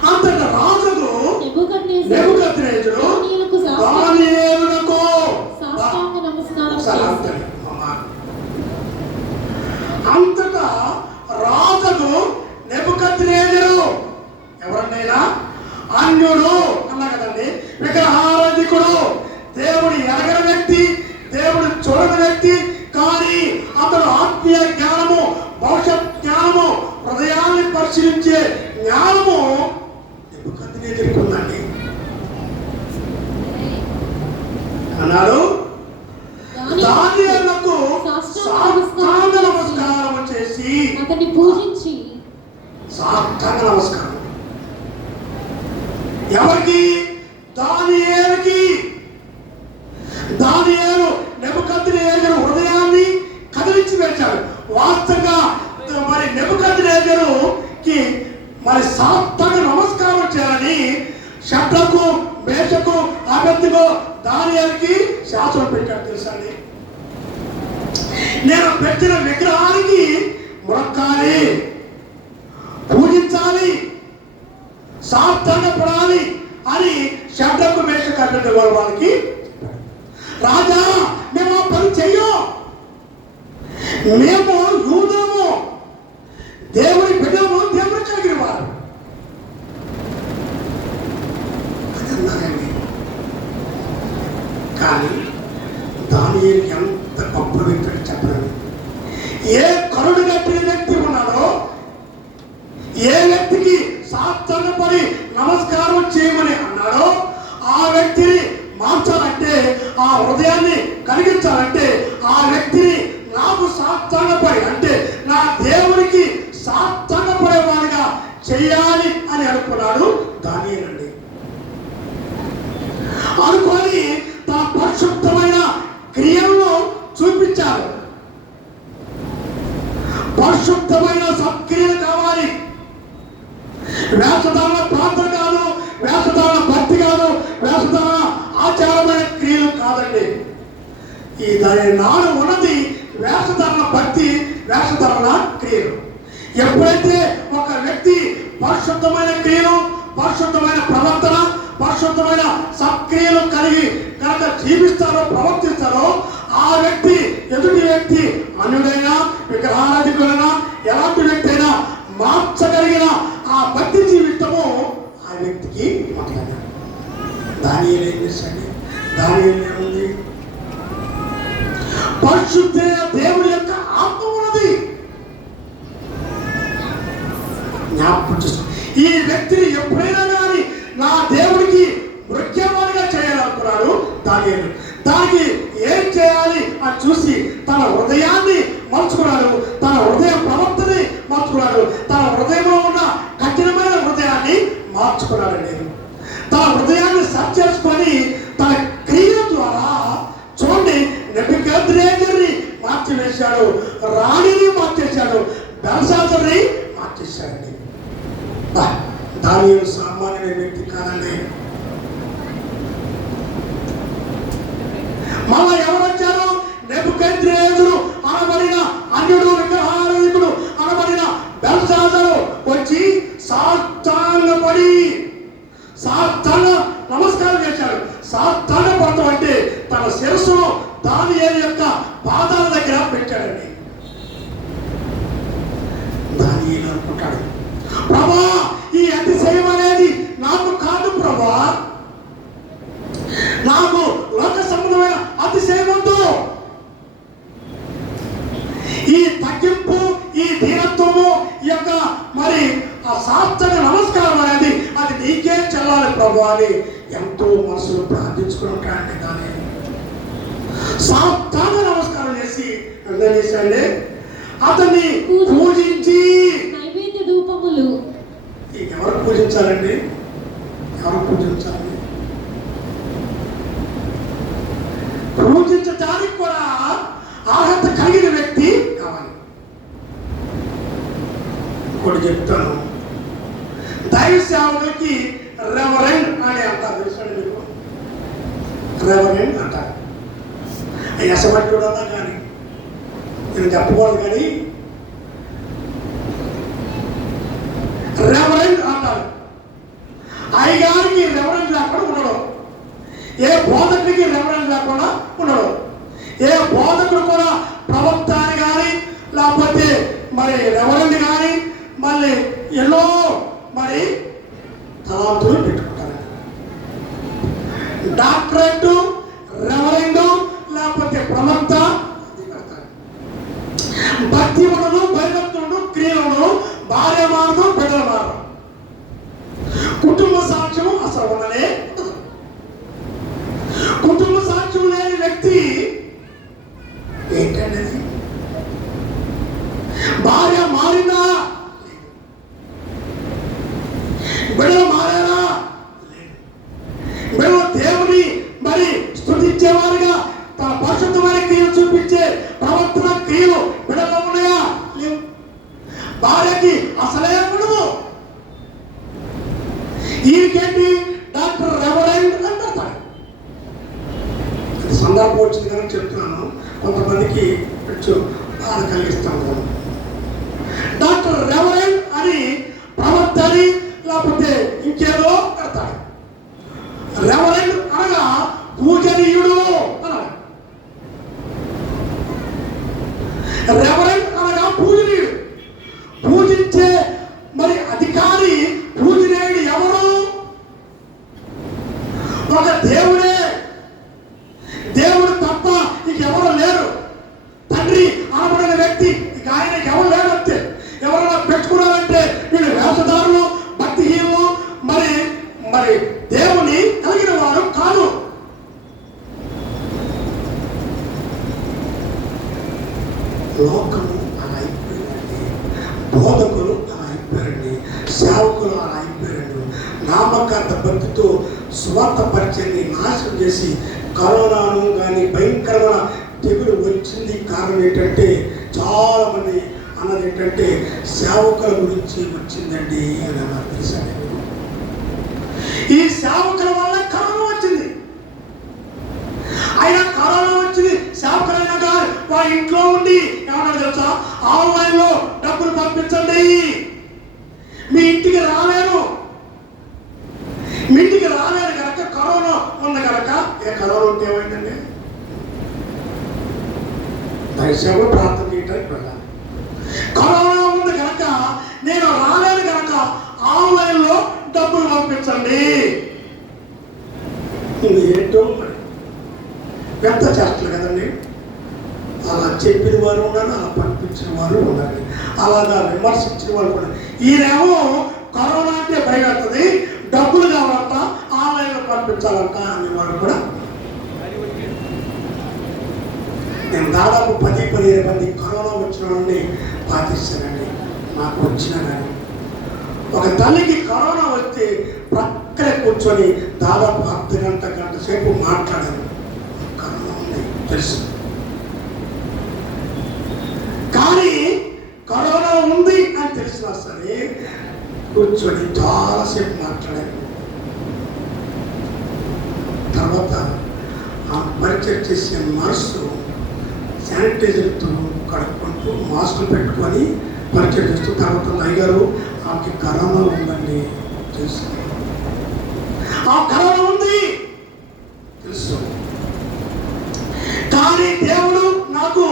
అంతటా రాజుకు నెబుకద్నెజరు దానియేలునకు అంతటా రాజుకు నెబుకద్నెజరు ఎవరన్నైనా అన్యుడు అన్నా కదండి, విగ్రహారాధికుడు, దేవుడు ఎరగని వ్యక్తి, దేవుడు చూడని వ్యక్తి, కానీ అతడు ఆత్మీయ జ్ఞానము, భవిష్యత్ జ్ఞానము, హృదయాన్ని పరిశీలించే జ్ఞానము నెబుకద్నెజరుకు ఉందండి అన్నాడు. దానియేలునకు సాష్టాంగ నమస్కారం చేసి అతన్ని పూజించి సాష్టాంగ నమస్కారం ఎవరికి? దానియేలుకి. దానియేలు నెబుకద్నెజరు హృదయాన్ని కదిలించి వేశాడు. వాస్తవంగా మరి నెబుకద్నెజరుకి మరి సాష్టాంగ నమస్కారం చేయాలని షడ్రకు మేషకు అబేద్నెగో దానియేలుకి శాసనం పెట్టాడు తెలుసా అండి. నేను పెట్టిన విగ్రహానికి మొక్కాలి, పూజించాలి, సాష్టాంగపడాలి అని షడ్రకు మేషకు అబేద్నెగో వాళ్ళకి, రాజా మేము ఆ పని చెయ్యం, మేము యూదులము, దేవుని బిడ్డము, దేవుని కలిగిన వారు అని అన్నారండి. కానీ దానియేలు ఎంత గొప్ప వ్యక్తి చెప్పండి. ఏ కరుడు కట్టిన వ్యక్తి ఉన్నాడో, ఏ వ్యక్తికి సాష్టాంగపడి నమస్కారం చేయమని అన్నాడో ఆ వ్యక్తిని మార్చాలంటే, ఆ హృదయాన్ని కలిగించాలంటే, ఆ వ్యక్తిని నాకు సాష్టాంగపడి అంటే నా దేవునికి సాష్టాంగపడేవాడిగా చెయ్యాలి అని అనుకున్నాడు దానియేలండి. అనుకొని తన పరిశుద్ధమైన క్రియలను చూపించారు. పరిశుద్ధమైన సత్క్రియలు కావాలి. వేషధారణ ప్రార్థన కాదు, వేషధారణ భక్తి కాదు, వేషధారణ ఆచారమైన క్రియలు కాదండి. ఈ దాని నాడు ఉన్నది వేషధారణ భక్తి, వేషధారణ క్రియలు. ఎప్పుడైతే ఒక వ్యక్తి పరిశుద్ధమైన క్రియలు, పరిశుద్ధమైన ప్రవర్తన, పరిశుద్ధమైన సత్క్రియలు కలిగి కనుక జీవిస్తారో, ప్రవర్తిస్తారో, ఆ వ్యక్తి ఎదుటి వ్యక్తి అన్యుడైనా విగ్రహారాధికుడైనా ఎలాంటి వ్యక్తి అయినా మార్చగలిగిన ఆ భక్తి జీవితము ఆ వ్యక్తికి మాట్లాడారు. దానియేలు ఏం చేశాడు? దానియేలు ఏముంది? పరిశుద్ధ దేవుడి యొక్క ఆత్మ ఉన్నది. జ్ఞాపకం చేసుకో. ఈ వ్యక్తిని ఎప్పుడైనా కానీ నా దేవుడికి మృత్యవాడిగా చేయాలనుకున్నాడు దానియేలు. దానికి ఏం చేయాలి అని చూసి తన హృదయాన్ని మార్చుకున్నాడు, తన హృదయ ప్రవర్తని మార్చుకున్నాడు, తన హృదయంలో ఉన్న కఠినమైన హృదయాన్ని మార్చుకున్నాడండి. తన హృదయాన్ని సరి చేసుకొని తన క్రియ ద్వారా చూడండి నెబుకద్నెజరుని మార్చివేశాడు, రాణిని మార్చేశాడు, బెల్షాజరుని మార్చేశాడండి. దానియేలు సామాన్యమైన వ్యక్తి కాదండి. మళ్ళా ఎవరు వచ్చారు? నెబుకద్నెజరు అనబడిన అన్యుడు, విగ్రహారాధికుడు అనబడిన బెల్షాజరు వచ్చి సాష్టాంగపడి నమస్కారం చేశాడు. సాష్టాంగపడటం అంటే తన శిరస్సును దానియేలు యొక్క పాదాల దగ్గర పెట్టాడండి. దానియేలు అనుకుంటాడు, ప్రభా ఈ అతిశయం అనేది నాకు కాదు ప్రభా, నాకు లోక సంబంధమైన అతిశయం వద్దు. ఈ తగ్గింపు, ఈ దీనత్వము, ఈ యొక్క మరి ఆ సాష్టాంగ నమస్కారం అనేది అది నీకే చెల్లాలి ప్రభు అని ఎంతో మనసులో ప్రార్థించుకుని ఉంటాడండి. దాన్ని సాష్టాంగ నమస్కారం చేసి ఏం చేశాడండి? అతన్ని పూజించి నైవేద్య ధూపములు. ఎవరు పూజించాలండి? ఎవరు పూజించాలి? పూజించడానికి కూడా అర్హత కలిగిన వ్యక్తి కావాలి. ఇంకోటి చెప్తాను, దైవ సేవకులకి రెవరెండ్ అని అంటారు, తెలుసండి మీకు? రెవరెండ్ అంటారు. యశమట్టుడు అన్నా కానీ నేను చెప్పకూడదు, కానీ రెవరెండ్ అంటారు. అయ్యగారికి రెవరెండ్ లేకుండా ఉండడం, ఏ బోధకుడికి రెవరెండ్ లేకుండా ఉండడం, ఏ బోధకుడు కూడా ప్రవక్త అని కానీ లేకపోతే మరి రెవరెండ్ కానీ మళ్ళీ ఎన్నో మరి తలాంతులు పెట్టుకుంటారు. డాక్టరేట్, రెవరెండు లేకపోతే ప్రవక్త పెడతారు. భక్తి ఉండదు, భయభక్తుడు, క్రియలు, భార్య మారదు, బిడ్డలు మారదు, కుటుంబ సాక్ష్యం అసలు ఉండనే ఉండదు. కుటుంబ సాక్ష్యం లేని వ్యక్తి ఏంటండి? భార్య మారిందా? బిడ్డలు మారారా? బిడ్డలు దేవుని మరి స్తుతించేవారుగా తన పరిశుద్ధమైన క్రియలు చూపించే ప్రవర్తన క్రియలు బిడ్డలో ఉన్నాయా? లేవు. భార్యకి అసలే ఉండదు. ఈయనకేంటి డాక్టర్ రెవరెండ్ అని పెడతాడు. సందర్భం వచ్చింది కానీ చెప్తున్నాను, కొంతమందికి కొంచెం బాధ కలిగిస్తాను. డాక్టర్ రెవరెండ్ అని ప్రవక్త అని లేకపోతే ఇంకేదో పెడతాడు. రెవరెండ్ అనగా పూజనీయుడు అన్నాడు. రెవరెండ్ అనగా పూజనీయుడు, పూజించే మరి అధికారి. పూజనీయుడు ఎవరు? ఒక దేవుడే. దేవుడు తప్ప ఇంకెవరు లేరు. తండ్రి అనబడిన వ్యక్తి ఇక ఆయనకి ఎవరు లేదంతే. ఎవరైనా పెట్టుకున్నారంటే వీళ్ళు వేషధారులు, భక్తిహీనులు, మరి మరి దేవుని కలిగిన వారు కాదు. లోకము అలా అయిపోయిందండి, బోధకులు అలా అయిపోయారండి, సేవకులు అలా అయిపోయారండి. నామకార్థ భక్తితో స్వార్థ పరిచయాన్ని నాశనం చేసి కరోనాను కానీ భయంకరమైన తెగులు వచ్చింది. కారణం ఏంటంటే చాలా మంది అన్నది ఏంటంటే సేవకుల గురించి వచ్చిందండి అని అన్నారు. తెలుసండి, ఈ సేవకుల వల్ల కరోనా వచ్చింది. అయినా కరోనా వచ్చింది, సేవకులైనా కానీ వాళ్ళ ఇంట్లో ఉండి ఏమన్నా తెలుసా, ఆన్లైన్లో డబ్బులు పంపించండి, మీ ఇంటికి రాలేరు. మీ ఇంటికి రాలేరు కనుక కరోనా ఉంది కనుక. ఏ కరోనా ఉంటే ఏమైందండి? దయచేసి ప్రార్థన చేయడానికి వెళ్ళాలి. కరోనా ఉంది కనుక నేను రాలేను కనుక ఆన్లైన్లో డబ్బులు పంపించండి. ఏంటో మరి పెద్ద చేష్టలు కదండి. అలా చెప్పిన వారు ఉండాలి, అలా పంపించిన వారు ఉండాలి, అలాగా విమర్శించిన వారు ఉండాలి. ఈయనేమో కరోనా అంటే భయపడుతుంది, డబ్బులు కావాలంట, ఆన్లైన్లో పంపించాలంట అనేవాడు కూడా. నేను దాదాపు 10-15 మంది కరోనా వచ్చిన వాళ్ళని పాటిస్తానండి. నాకు వచ్చినా కానీ ఒక తల్లికి కరోనా వస్తే ప్రక్కనే కూర్చొని దాదాపు గంట సేపు మాట్లాడాను. కరోనా ఉంది తెలుసు, కానీ కరోనా ఉంది అని తెలిసినా సరే కూర్చొని చాలాసేపు మాట్లాడాను. తర్వాత ఆ పరిచయం చేసే నర్సు శానిటైజర్తో కడుక్కుంటూ మాస్కులు పెట్టుకొని పరిచయం చేస్తూ తర్వాత అయ్యారు ఆమెకి కరోనా ఉందండి తెలుసు, ఆ కరోనా ఉంది తెలుసు, కానీ దేవుడు నాకు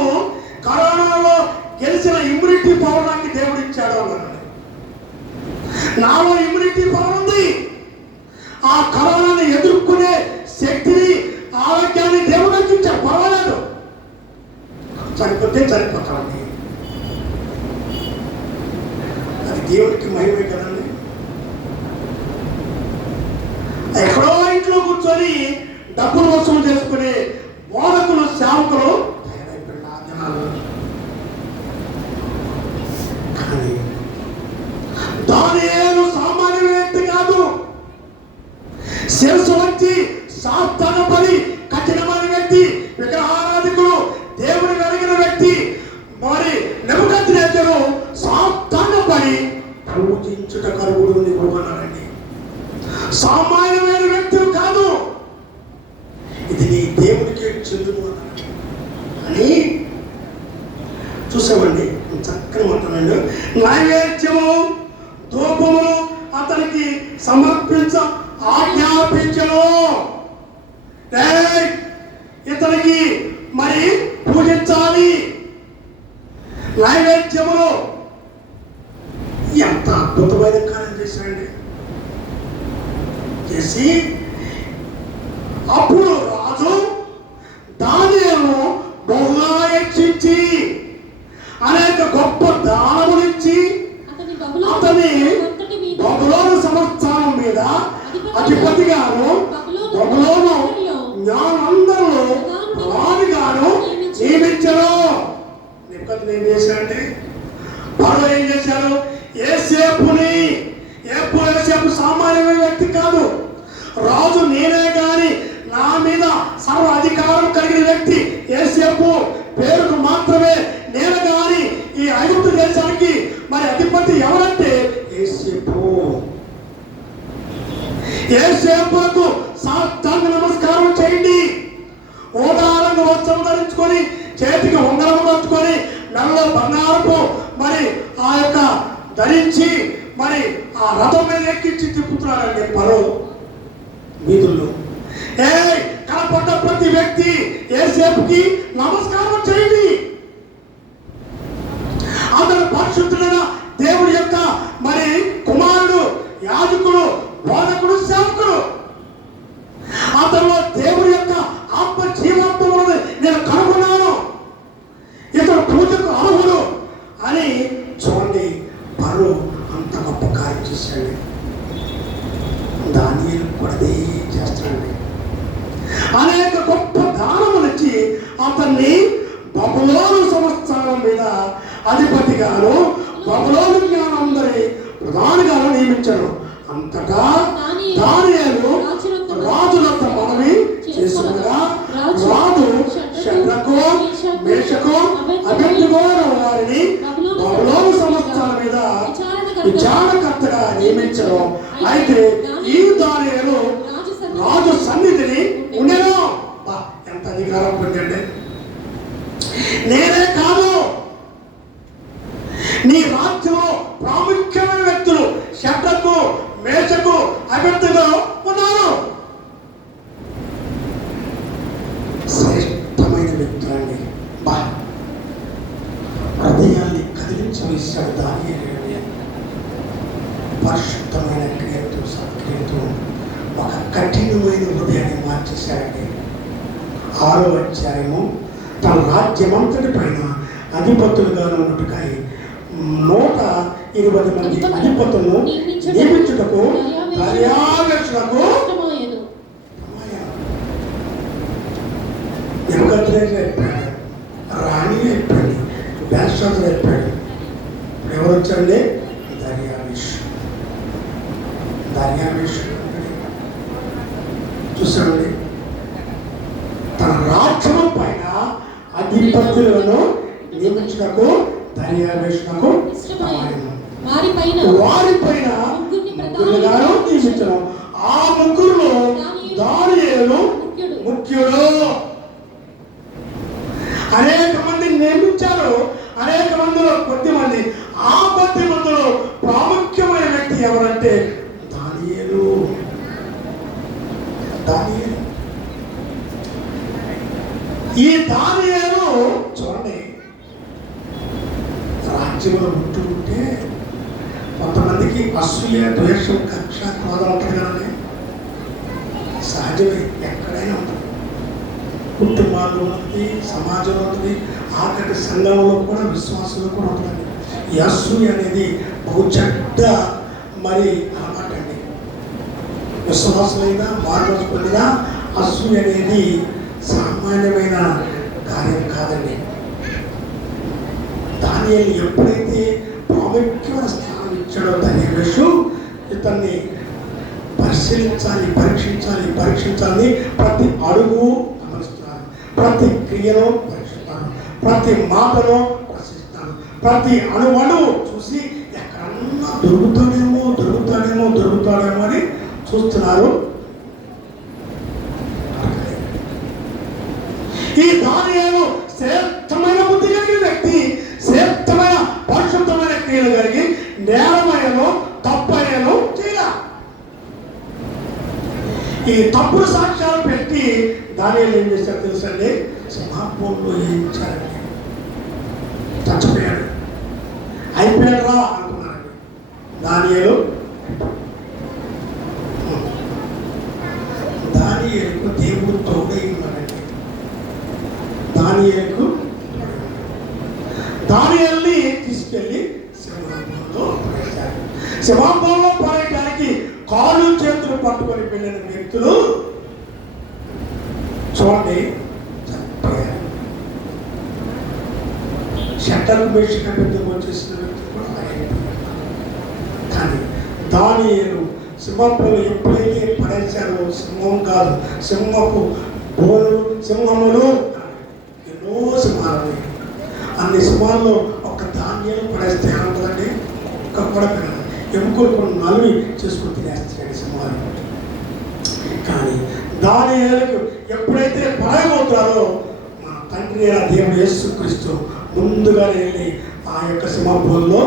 కరోనాలో గెలిచిన ఇమ్యూనిటీ పవర్ నాకు దేవుడు ఇచ్చాడు అన్నాడు. నాలో ఇమ్యూనిటీ పవర్ ఉంది, ఆ కరోనాని ఎదుర్కొనే శక్తిని ఆరోగ్యాన్ని దేవుడు నాకు ఇచ్చాడు. పర్వాలేదు, చనిపోతే చనిపోతామండి, అది దేవుడికి మహిమే కదండి. ఎక్కడో ఇంట్లో కూర్చొని డబ్బులు వసూలు చేసుకునే బోధకులు సేవకులు తయారైపోయిన ఆ దినాలు. కానీ దానియేలు సామాన్య వ్యక్తి కాదు, శిరస్సు వంచి సాష్టాంగపడి కఠినమైన వ్యక్తి, విగ్రహారాధికులు, దేవుని వెలిగిన వ్యక్తి. మరి నెబుకద్నెజరు సాష్టాంగపడి పూజించుట కరుగుడు నీవు అన్నారండి. సామాన్యమైన వ్యక్తులు కాదు, ఇది నీ దేవుడికి చెందును అన్నాడు. అని చూసామండి, చక్కని మాట్లాడండి. నైవేద్యము ధూపములు అతనికి సమర్పించ ఆజ్ఞాపించను. ఇతనికి మరి పూజించాలి. నైవేద్యములు ఎంత అద్భుతమైన కార్యం చేశాడండి. చేసి అప్పుడు రాజు దానియేలును బహుగా హెచ్చించి అనేక గొప్ప దానములిచ్చి అతని బబులోను సంస్థానం మీద అధిపతిగాను బబులోను జ్ఞానందరూ ప్రధానిగాను నియమించరు. నిపుణులు ఏం చేశారంటే పర్వ ఏం చేశారు? ఏసేపు సామాన్యమైన వ్యక్తి కాదు, రాజు నేనే గాని నా మీద సర్వ అధికారం కలిగిన వ్యక్తి ఏసేపు. పేరుకు మాత్రమే నేను గాని ఈ ఐగుప్తు దేశానికి మరి అధిపతి ఎవరంటే ఏసేపు. ఏసేపుకు సాష్టాంగ నమస్కారం చేయండి. ఓదారంగా వస్త్రం ధరించుకొని చేతికి ఉంగరం పట్టుకొని మెడలో బంగారపు మరి ఆ యొక్క ధరించి మరి ఆ రథం మీద ఎక్కించి తిప్పుతున్నారండి పరో వీధుల్లో. కనపడ్డ ప్రతి వ్యక్తి ఏసేపుకి నమస్కారం చేయండి. అతను పరిశుద్ధుడైన దేవుడి యొక్క మరి కుమారుడు, యాజకుడు, బోధకుడు, సేవకుడు. అతను దేవుడి యొక్క ఆత్మ జీవాత్మ ఉన్నది నేను కనుగొన్నాను, ఇతడు పూజకు అర్హుడు అని చూడండి. పరో అంత గొప్ప కార్యం చేశాడు. దానియేలు కూడా అదే చేస్తాడండి. అనేక గొప్ప దానములిచ్చి అతన్ని బబులోను సంస్థానం మీద అధిపతిగాను బబులోను జ్ఞానందరి ప్రధానిగాను నియమించాడు. అంతటా దానియేలు రాజులతో మనవి చేసుకునగా రాజు షద్రకు, మేషకు, అబేద్నెగో వారిని బబులోను సంస్థానం మీద విచారణకర్తగా నియమించడం. అయితే ఈ దానియేలు రాజు సన్నిధిని ఉండేను. ఎంత అధికారం పొందండి. నేనే కాదు, నీ రాజ్యంలో ప్రాముఖ్యమైన వ్యక్తులు షద్రకు, మేషకు, అబేద్నెగో ఉన్నారు. శ్రేష్టమైన వ్యక్తులండి. హృదయాన్ని కదిలించవేశాడు దానియేలు. పరిశుద్ధమైన క్రియతో, సత్క్రియతో ఒక కఠినమైన హృదయాన్ని మార్చేశాడండి. 6వ అధ్యాయము తన రాజ్యమంతటి పైన అధిపతులుగా ఉన్నట్టుగా 20 మంది అధిపతులను నియమించుటకు దర్యావేషులకు ఇష్టమాయెను. నెబుకద్నెజరు అయిపోయాడు, రాణి అయిపోయాడు, బెల్షాజరు అయిపోయాడు. ఇప్పుడు ఎవరు వచ్చారండి? దర్యావేషుడు చూసామండి. తన రాజ్యము పైన అధిపతులను నియమించుటకు దర్యావేషునకు ఇష్టమాయెను. వారిపైన ముగ్గురుగాను నియమించను. ఆ ముగ్గురులో దానియేలు ముఖ్యుడు. అనేక మందిని నియమించారు. అనేక మందిలో కొద్ది మంది. ఆ కొద్ది మందిలో ప్రాముఖ్యమైన వ్యక్తి ఎవరంటే దానియేలు. ఈ దానియేలు చూడండి, రాజ్యంలో ఉంటే కొంతమందికి అసూయ, ద్వేషం, కక్ష, క్రోధం ఉంటుంది కదండి. సహజమే, ఎక్కడైనా ఉంటుంది. కుటుంబాల్లో ఉంటుంది, సమాజంలో ఉంటుంది, ఆఖరి సంఘంలో కూడా, విశ్వాసంలో కూడా ఉంటుంది. ఈ అసూయ అనేది బహు చెడ్డ అలవాటు అండి. విశ్వాసమైనా మార్పు పొందినా అసూయ అనేది సామాన్యమైన కార్యం కాదండి. దానియేలు ఎప్పుడైతే ప్రాముఖ్యమైన స్థానం ఇచ్చాడో దర్యావేషు ఇతన్ని పరీక్షించాలి. ప్రతి అడుగు గమనిస్తున్నారు, ప్రతి క్రియను పరీక్షిస్తారు, ప్రతి మాటను ప్రశ్నిస్తారు, ప్రతి అణువణువు చూసి ఎక్కడన్నా దొరుకుతాడేమో అని చూస్తున్నారు. ఈ దానియేలు శ్రేష్టమైన బుద్ధి కలిగిన వ్యక్తి, శ్రేష్టమైన పరిశుద్ధమైన క్రియలు కలిగి నేరమయ్యను, తప్పయ్యను చేయాల. ఈ తప్పుడు సాక్ష్యాలు పెట్టి దానియేలు ఏం చేశారు తెలుసండి? సింహాసనంలో వేయించారండి. చచ్చిపోయాడు, అయిపోయాడు రా అనుకున్నారండి. దానియేలు దేవుడు తోడై ఉన్నాడండి. దానియేలుని తీసుకెళ్ళి సింహాసనంలో పడేయడానికి కాళ్ళు చేతులు పట్టుకొని వెళ్ళిన వ్యక్తులు చూడండి చనిపోయారు. షట్టర్కు బెడ్షీట్ వచ్చేసిన వ్యక్తులు కూడా కానీ దానియేలు సింహంలో ఎప్పుడైతే పడేశారో, సింహం కాదు, సింహములు ఎన్నో సింహాలు, అన్ని సింహాల్లో ఒక దానియేలు పడేస్తే ఏమంటుందండి? ఒక్క కూడా పెరగదు, ఎముకలు కొన్ని నలువి చేసుకుని తినేస్తాయండి సింహాలు. కానీ దానియేలుకు ఎప్పుడైతే పడగబోతారో మన తండ్రి అయిన దేవుడు యేసుక్రీస్తు ముందుగానే వెళ్ళి ఆ యొక్క సింహంలో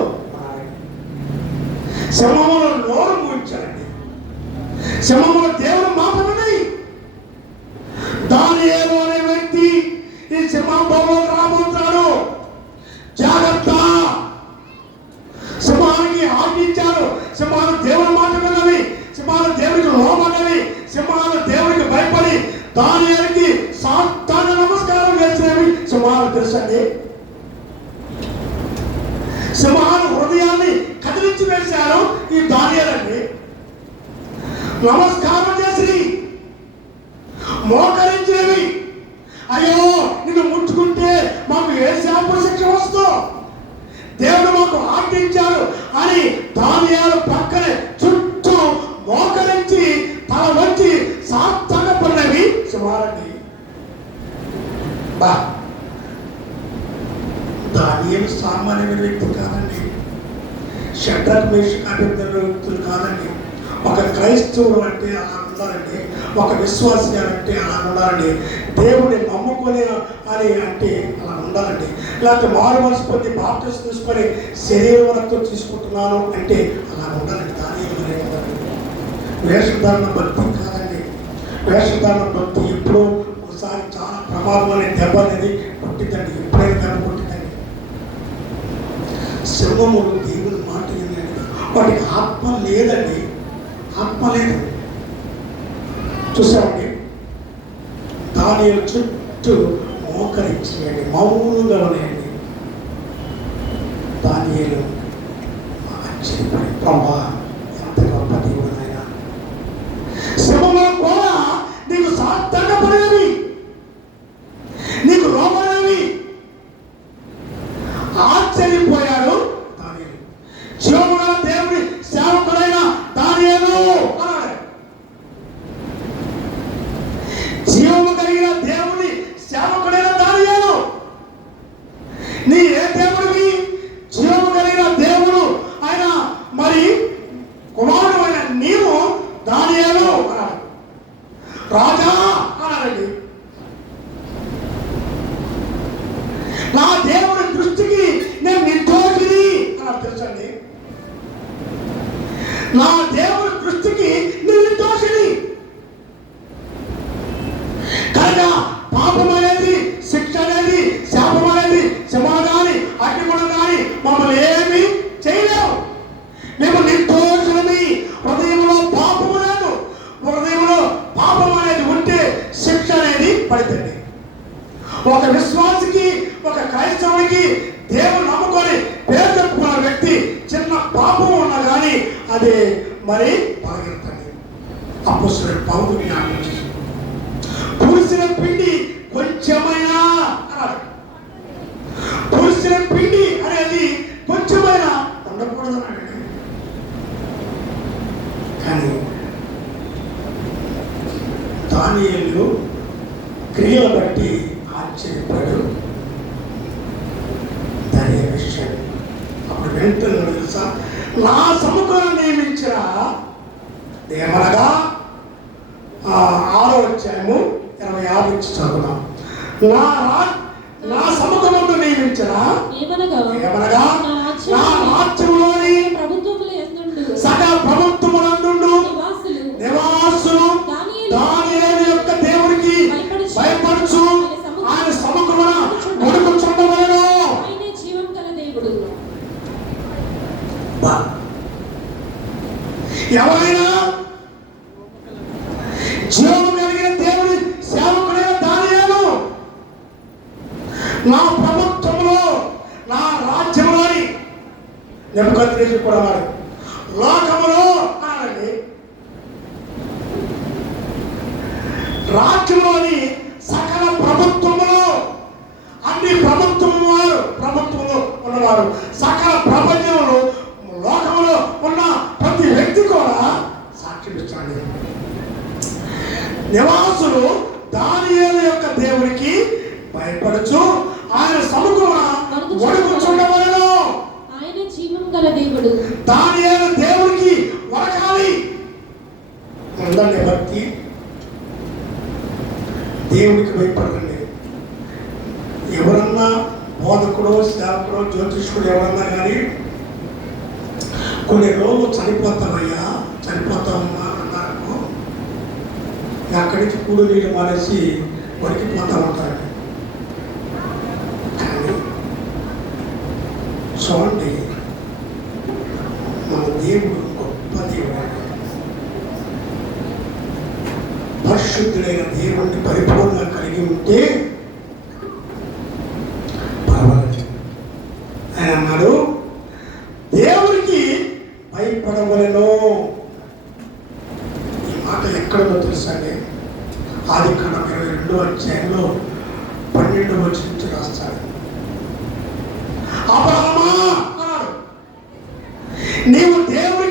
సింహములో నోరు మూయించారండి. సింహములో దేవుడు మాత్రమే. దానియేలు అనే వ్యక్తి ఈ సింహంలో రాబోతున్నాడు, జాగ్రత్త. సింహానికి ఆజ్ఞించారు. సింహాలు దేవుని మాట విన్నవి, సింహాలు దేవుడికి లోబడినవి, సింహాలు దేవుడికి భయపడి దానియేలుకి సాష్టాంగ నమస్కారం చేసినవి సింహాలు తెలుసండి. సింహాలు హృదయాన్ని కదిలించి వేశారు ఈ దానియేలండి. నమస్కారం చేసి మోకరించినవి. అయ్యో నిన్ను ముట్టుకుంటే మాకు ఏ శాప శిక్ష వస్తుందో దేవుడు మాకు ఆజ్ఞించారు అని దానియేలు పక్కనే చుట్టూ మోకరించి తల వచ్చి సాష్టాంగపడినవి సింహాలండి. దానియేలు సామాన్యమైన వ్యక్తి కాదండి. షడ్రక్ మేషక్ అబేద్నెగో వ్యక్తులు కాదండి. ఒక క్రైస్తవుడు అంటే అలా ఉండాలండి, ఒక విశ్వాసి అంటే అలా ఉండాలండి, దేవుడిని నమ్ముకొని అని అంటే అలా ఉండాలండి. లేకపోతే మారు మనసు పొంది బాప్టిజం తీసుకొని శరీరం వరకు తీసుకుంటున్నాను అంటే అలా ఉండాలండి. దానియేలు ఉండాలండి. వేషధారణ భక్తి కాదండి. వేషధారణ భక్తి ఎప్పుడో ఒకసారి చాలా ప్రమాదమైన దెబ్బ అనేది కొట్టిద్దండి. ఎప్పుడైనా దెబ్బ కొట్టిద్దండి. సింహములు దేవుని మాట వినండి, వాటికి ఆత్మ లేదండి, ఆత్మ లేదు. చూసామండి, దానియేలు చుట్టూ మోకరించేయండి, మౌనంగా ఉన్నాయండి. దానియేలు ఆశ్చర్యపడి, ప్రభా ఎంత గొప్ప దేవుడు ఆయన, శ్రమలో కూడా నీకు సార్థంగా పడేవి, నీకు లోపడేవి. ఆశ్చర్యపోయాడు దానియేలు. జీవముగల దేవుడి సేవకుడైన దానియేలు అన్నాడు. జీవము కలిగిన దేవుని సేవకుడైన దానియేలు, నీ ఏ దేవుడివి? జీవము కలిగిన దేవుడు ఆయన, మరి కుమారుడు అయిన నీవు దానియేలు అన్నాడు. రాజా అన్నాడండి. నా దేవుడి దృష్టికి నేను నిర్దోషిని అన్నాడు. తెలుసండి, నా దేవుడి దృష్టికి నేను నిర్దోషిని. కనుక పాపం అనేది, శిక్ష అనేది, శాపం అనేది, శ్రమ కానీ, అగ్నిగుణం కానీ మమ్మల్ని ఏమీ చేయలేవు. మేము నిర్దోషులమి. హృదయంలో పాపము లేదు. హృదయంలో పాపం అనేది ఉంటే శిక్ష అనేది పడుతుంది. ఒక విశ్వాసికి, ఒక క్రైస్తవుడికి, దేవుని నమ్ముకొని పేరు చెప్పుకున్న వ్యక్తి చిన్న పాపం ఉన్నా కానీ అది మరి పలగిరుతుంది. అపొస్తలుడైన పౌలు జ్ఞాపకం చేశాడు, పులిసిన పిండి కొంచెమైనా అన్నాడు. పులిసిన పిండి అనేది కొంచెమైనా ఉండకూడదు అన్నాడు. కానీ దానియేలు క్రియలు బట్టి ఆశ్చర్యపడు విషయం. అప్పుడు వెంటనే తెలుసా, నా సముఖాన్ని నియమించిన ఏమనగా 6వ అధ్యాయము 26 నుంచి చదువుదాం. నా సముఖమును నియమించిన ఏమనగా నా రాజ్యములోని సకల ప్రభుత్వములందు నివాసులు దానియేలు యొక్క దేవునికి భయపడుచు ఆయన సముఖమున వణుకుచుండవలెను. ఎవరైనా జీవము కలిగిన దేవుని సేవకుడైన దానియేలు నా ప్రభుత్వంలో, నా రాజ్యంలోని నెబుకద్నెజరు కూడా వాడు లోకములో అన్నాడండి, రాజ్యంలోని సకల ప్రభుత్వములో, అన్ని ప్రభుత్వంలో ఉన్నవారు, సకల ప్రపంచంలో లోకంలో ఉన్న ప్రతి వ్యక్తి కూడా సాక్ష్యం ఇస్తాడు. నివాసులు దానియేలు యొక్క దేవునికి భయపడుచు ఆయన సముఖమున వణుకుచుండవలెను. ఆయన జీవము గల దేవుడు. దానియేలు దేవునికి వణకాలి. ఉందండి భక్తి, దేవునికి భయపడండి. ఎవరన్నా బోధకుడు, సేవకుడు, జ్యోతిష్కుడు ఎవరన్నా కానీ కొన్ని రోజులు చనిపోతామయ్యా, చనిపోతామమ్మా అన్నారు, అక్కడి నుంచి కూడు నీళ్ళు మానేసి వణికిపోతా ఉంటారు. కానీ చూడండి, మన దేవుడు గొప్ప దేవుడు. పరిశుద్ధుడైన దేవుడిని పరిపూర్ణంగా కలిగి ఉంటే పర్వాలేదు. ఆయన అన్నాడు, దేవుడికి భయపడవలెను. ఈ మాట ఎక్కడో తెలుసండి, ఆదికాండం 22వ అధ్యాయంలో 12వ వచనం నుంచి రాస్తాడు. అబ్రహామా అన్నాడు, నీవు దేవుడు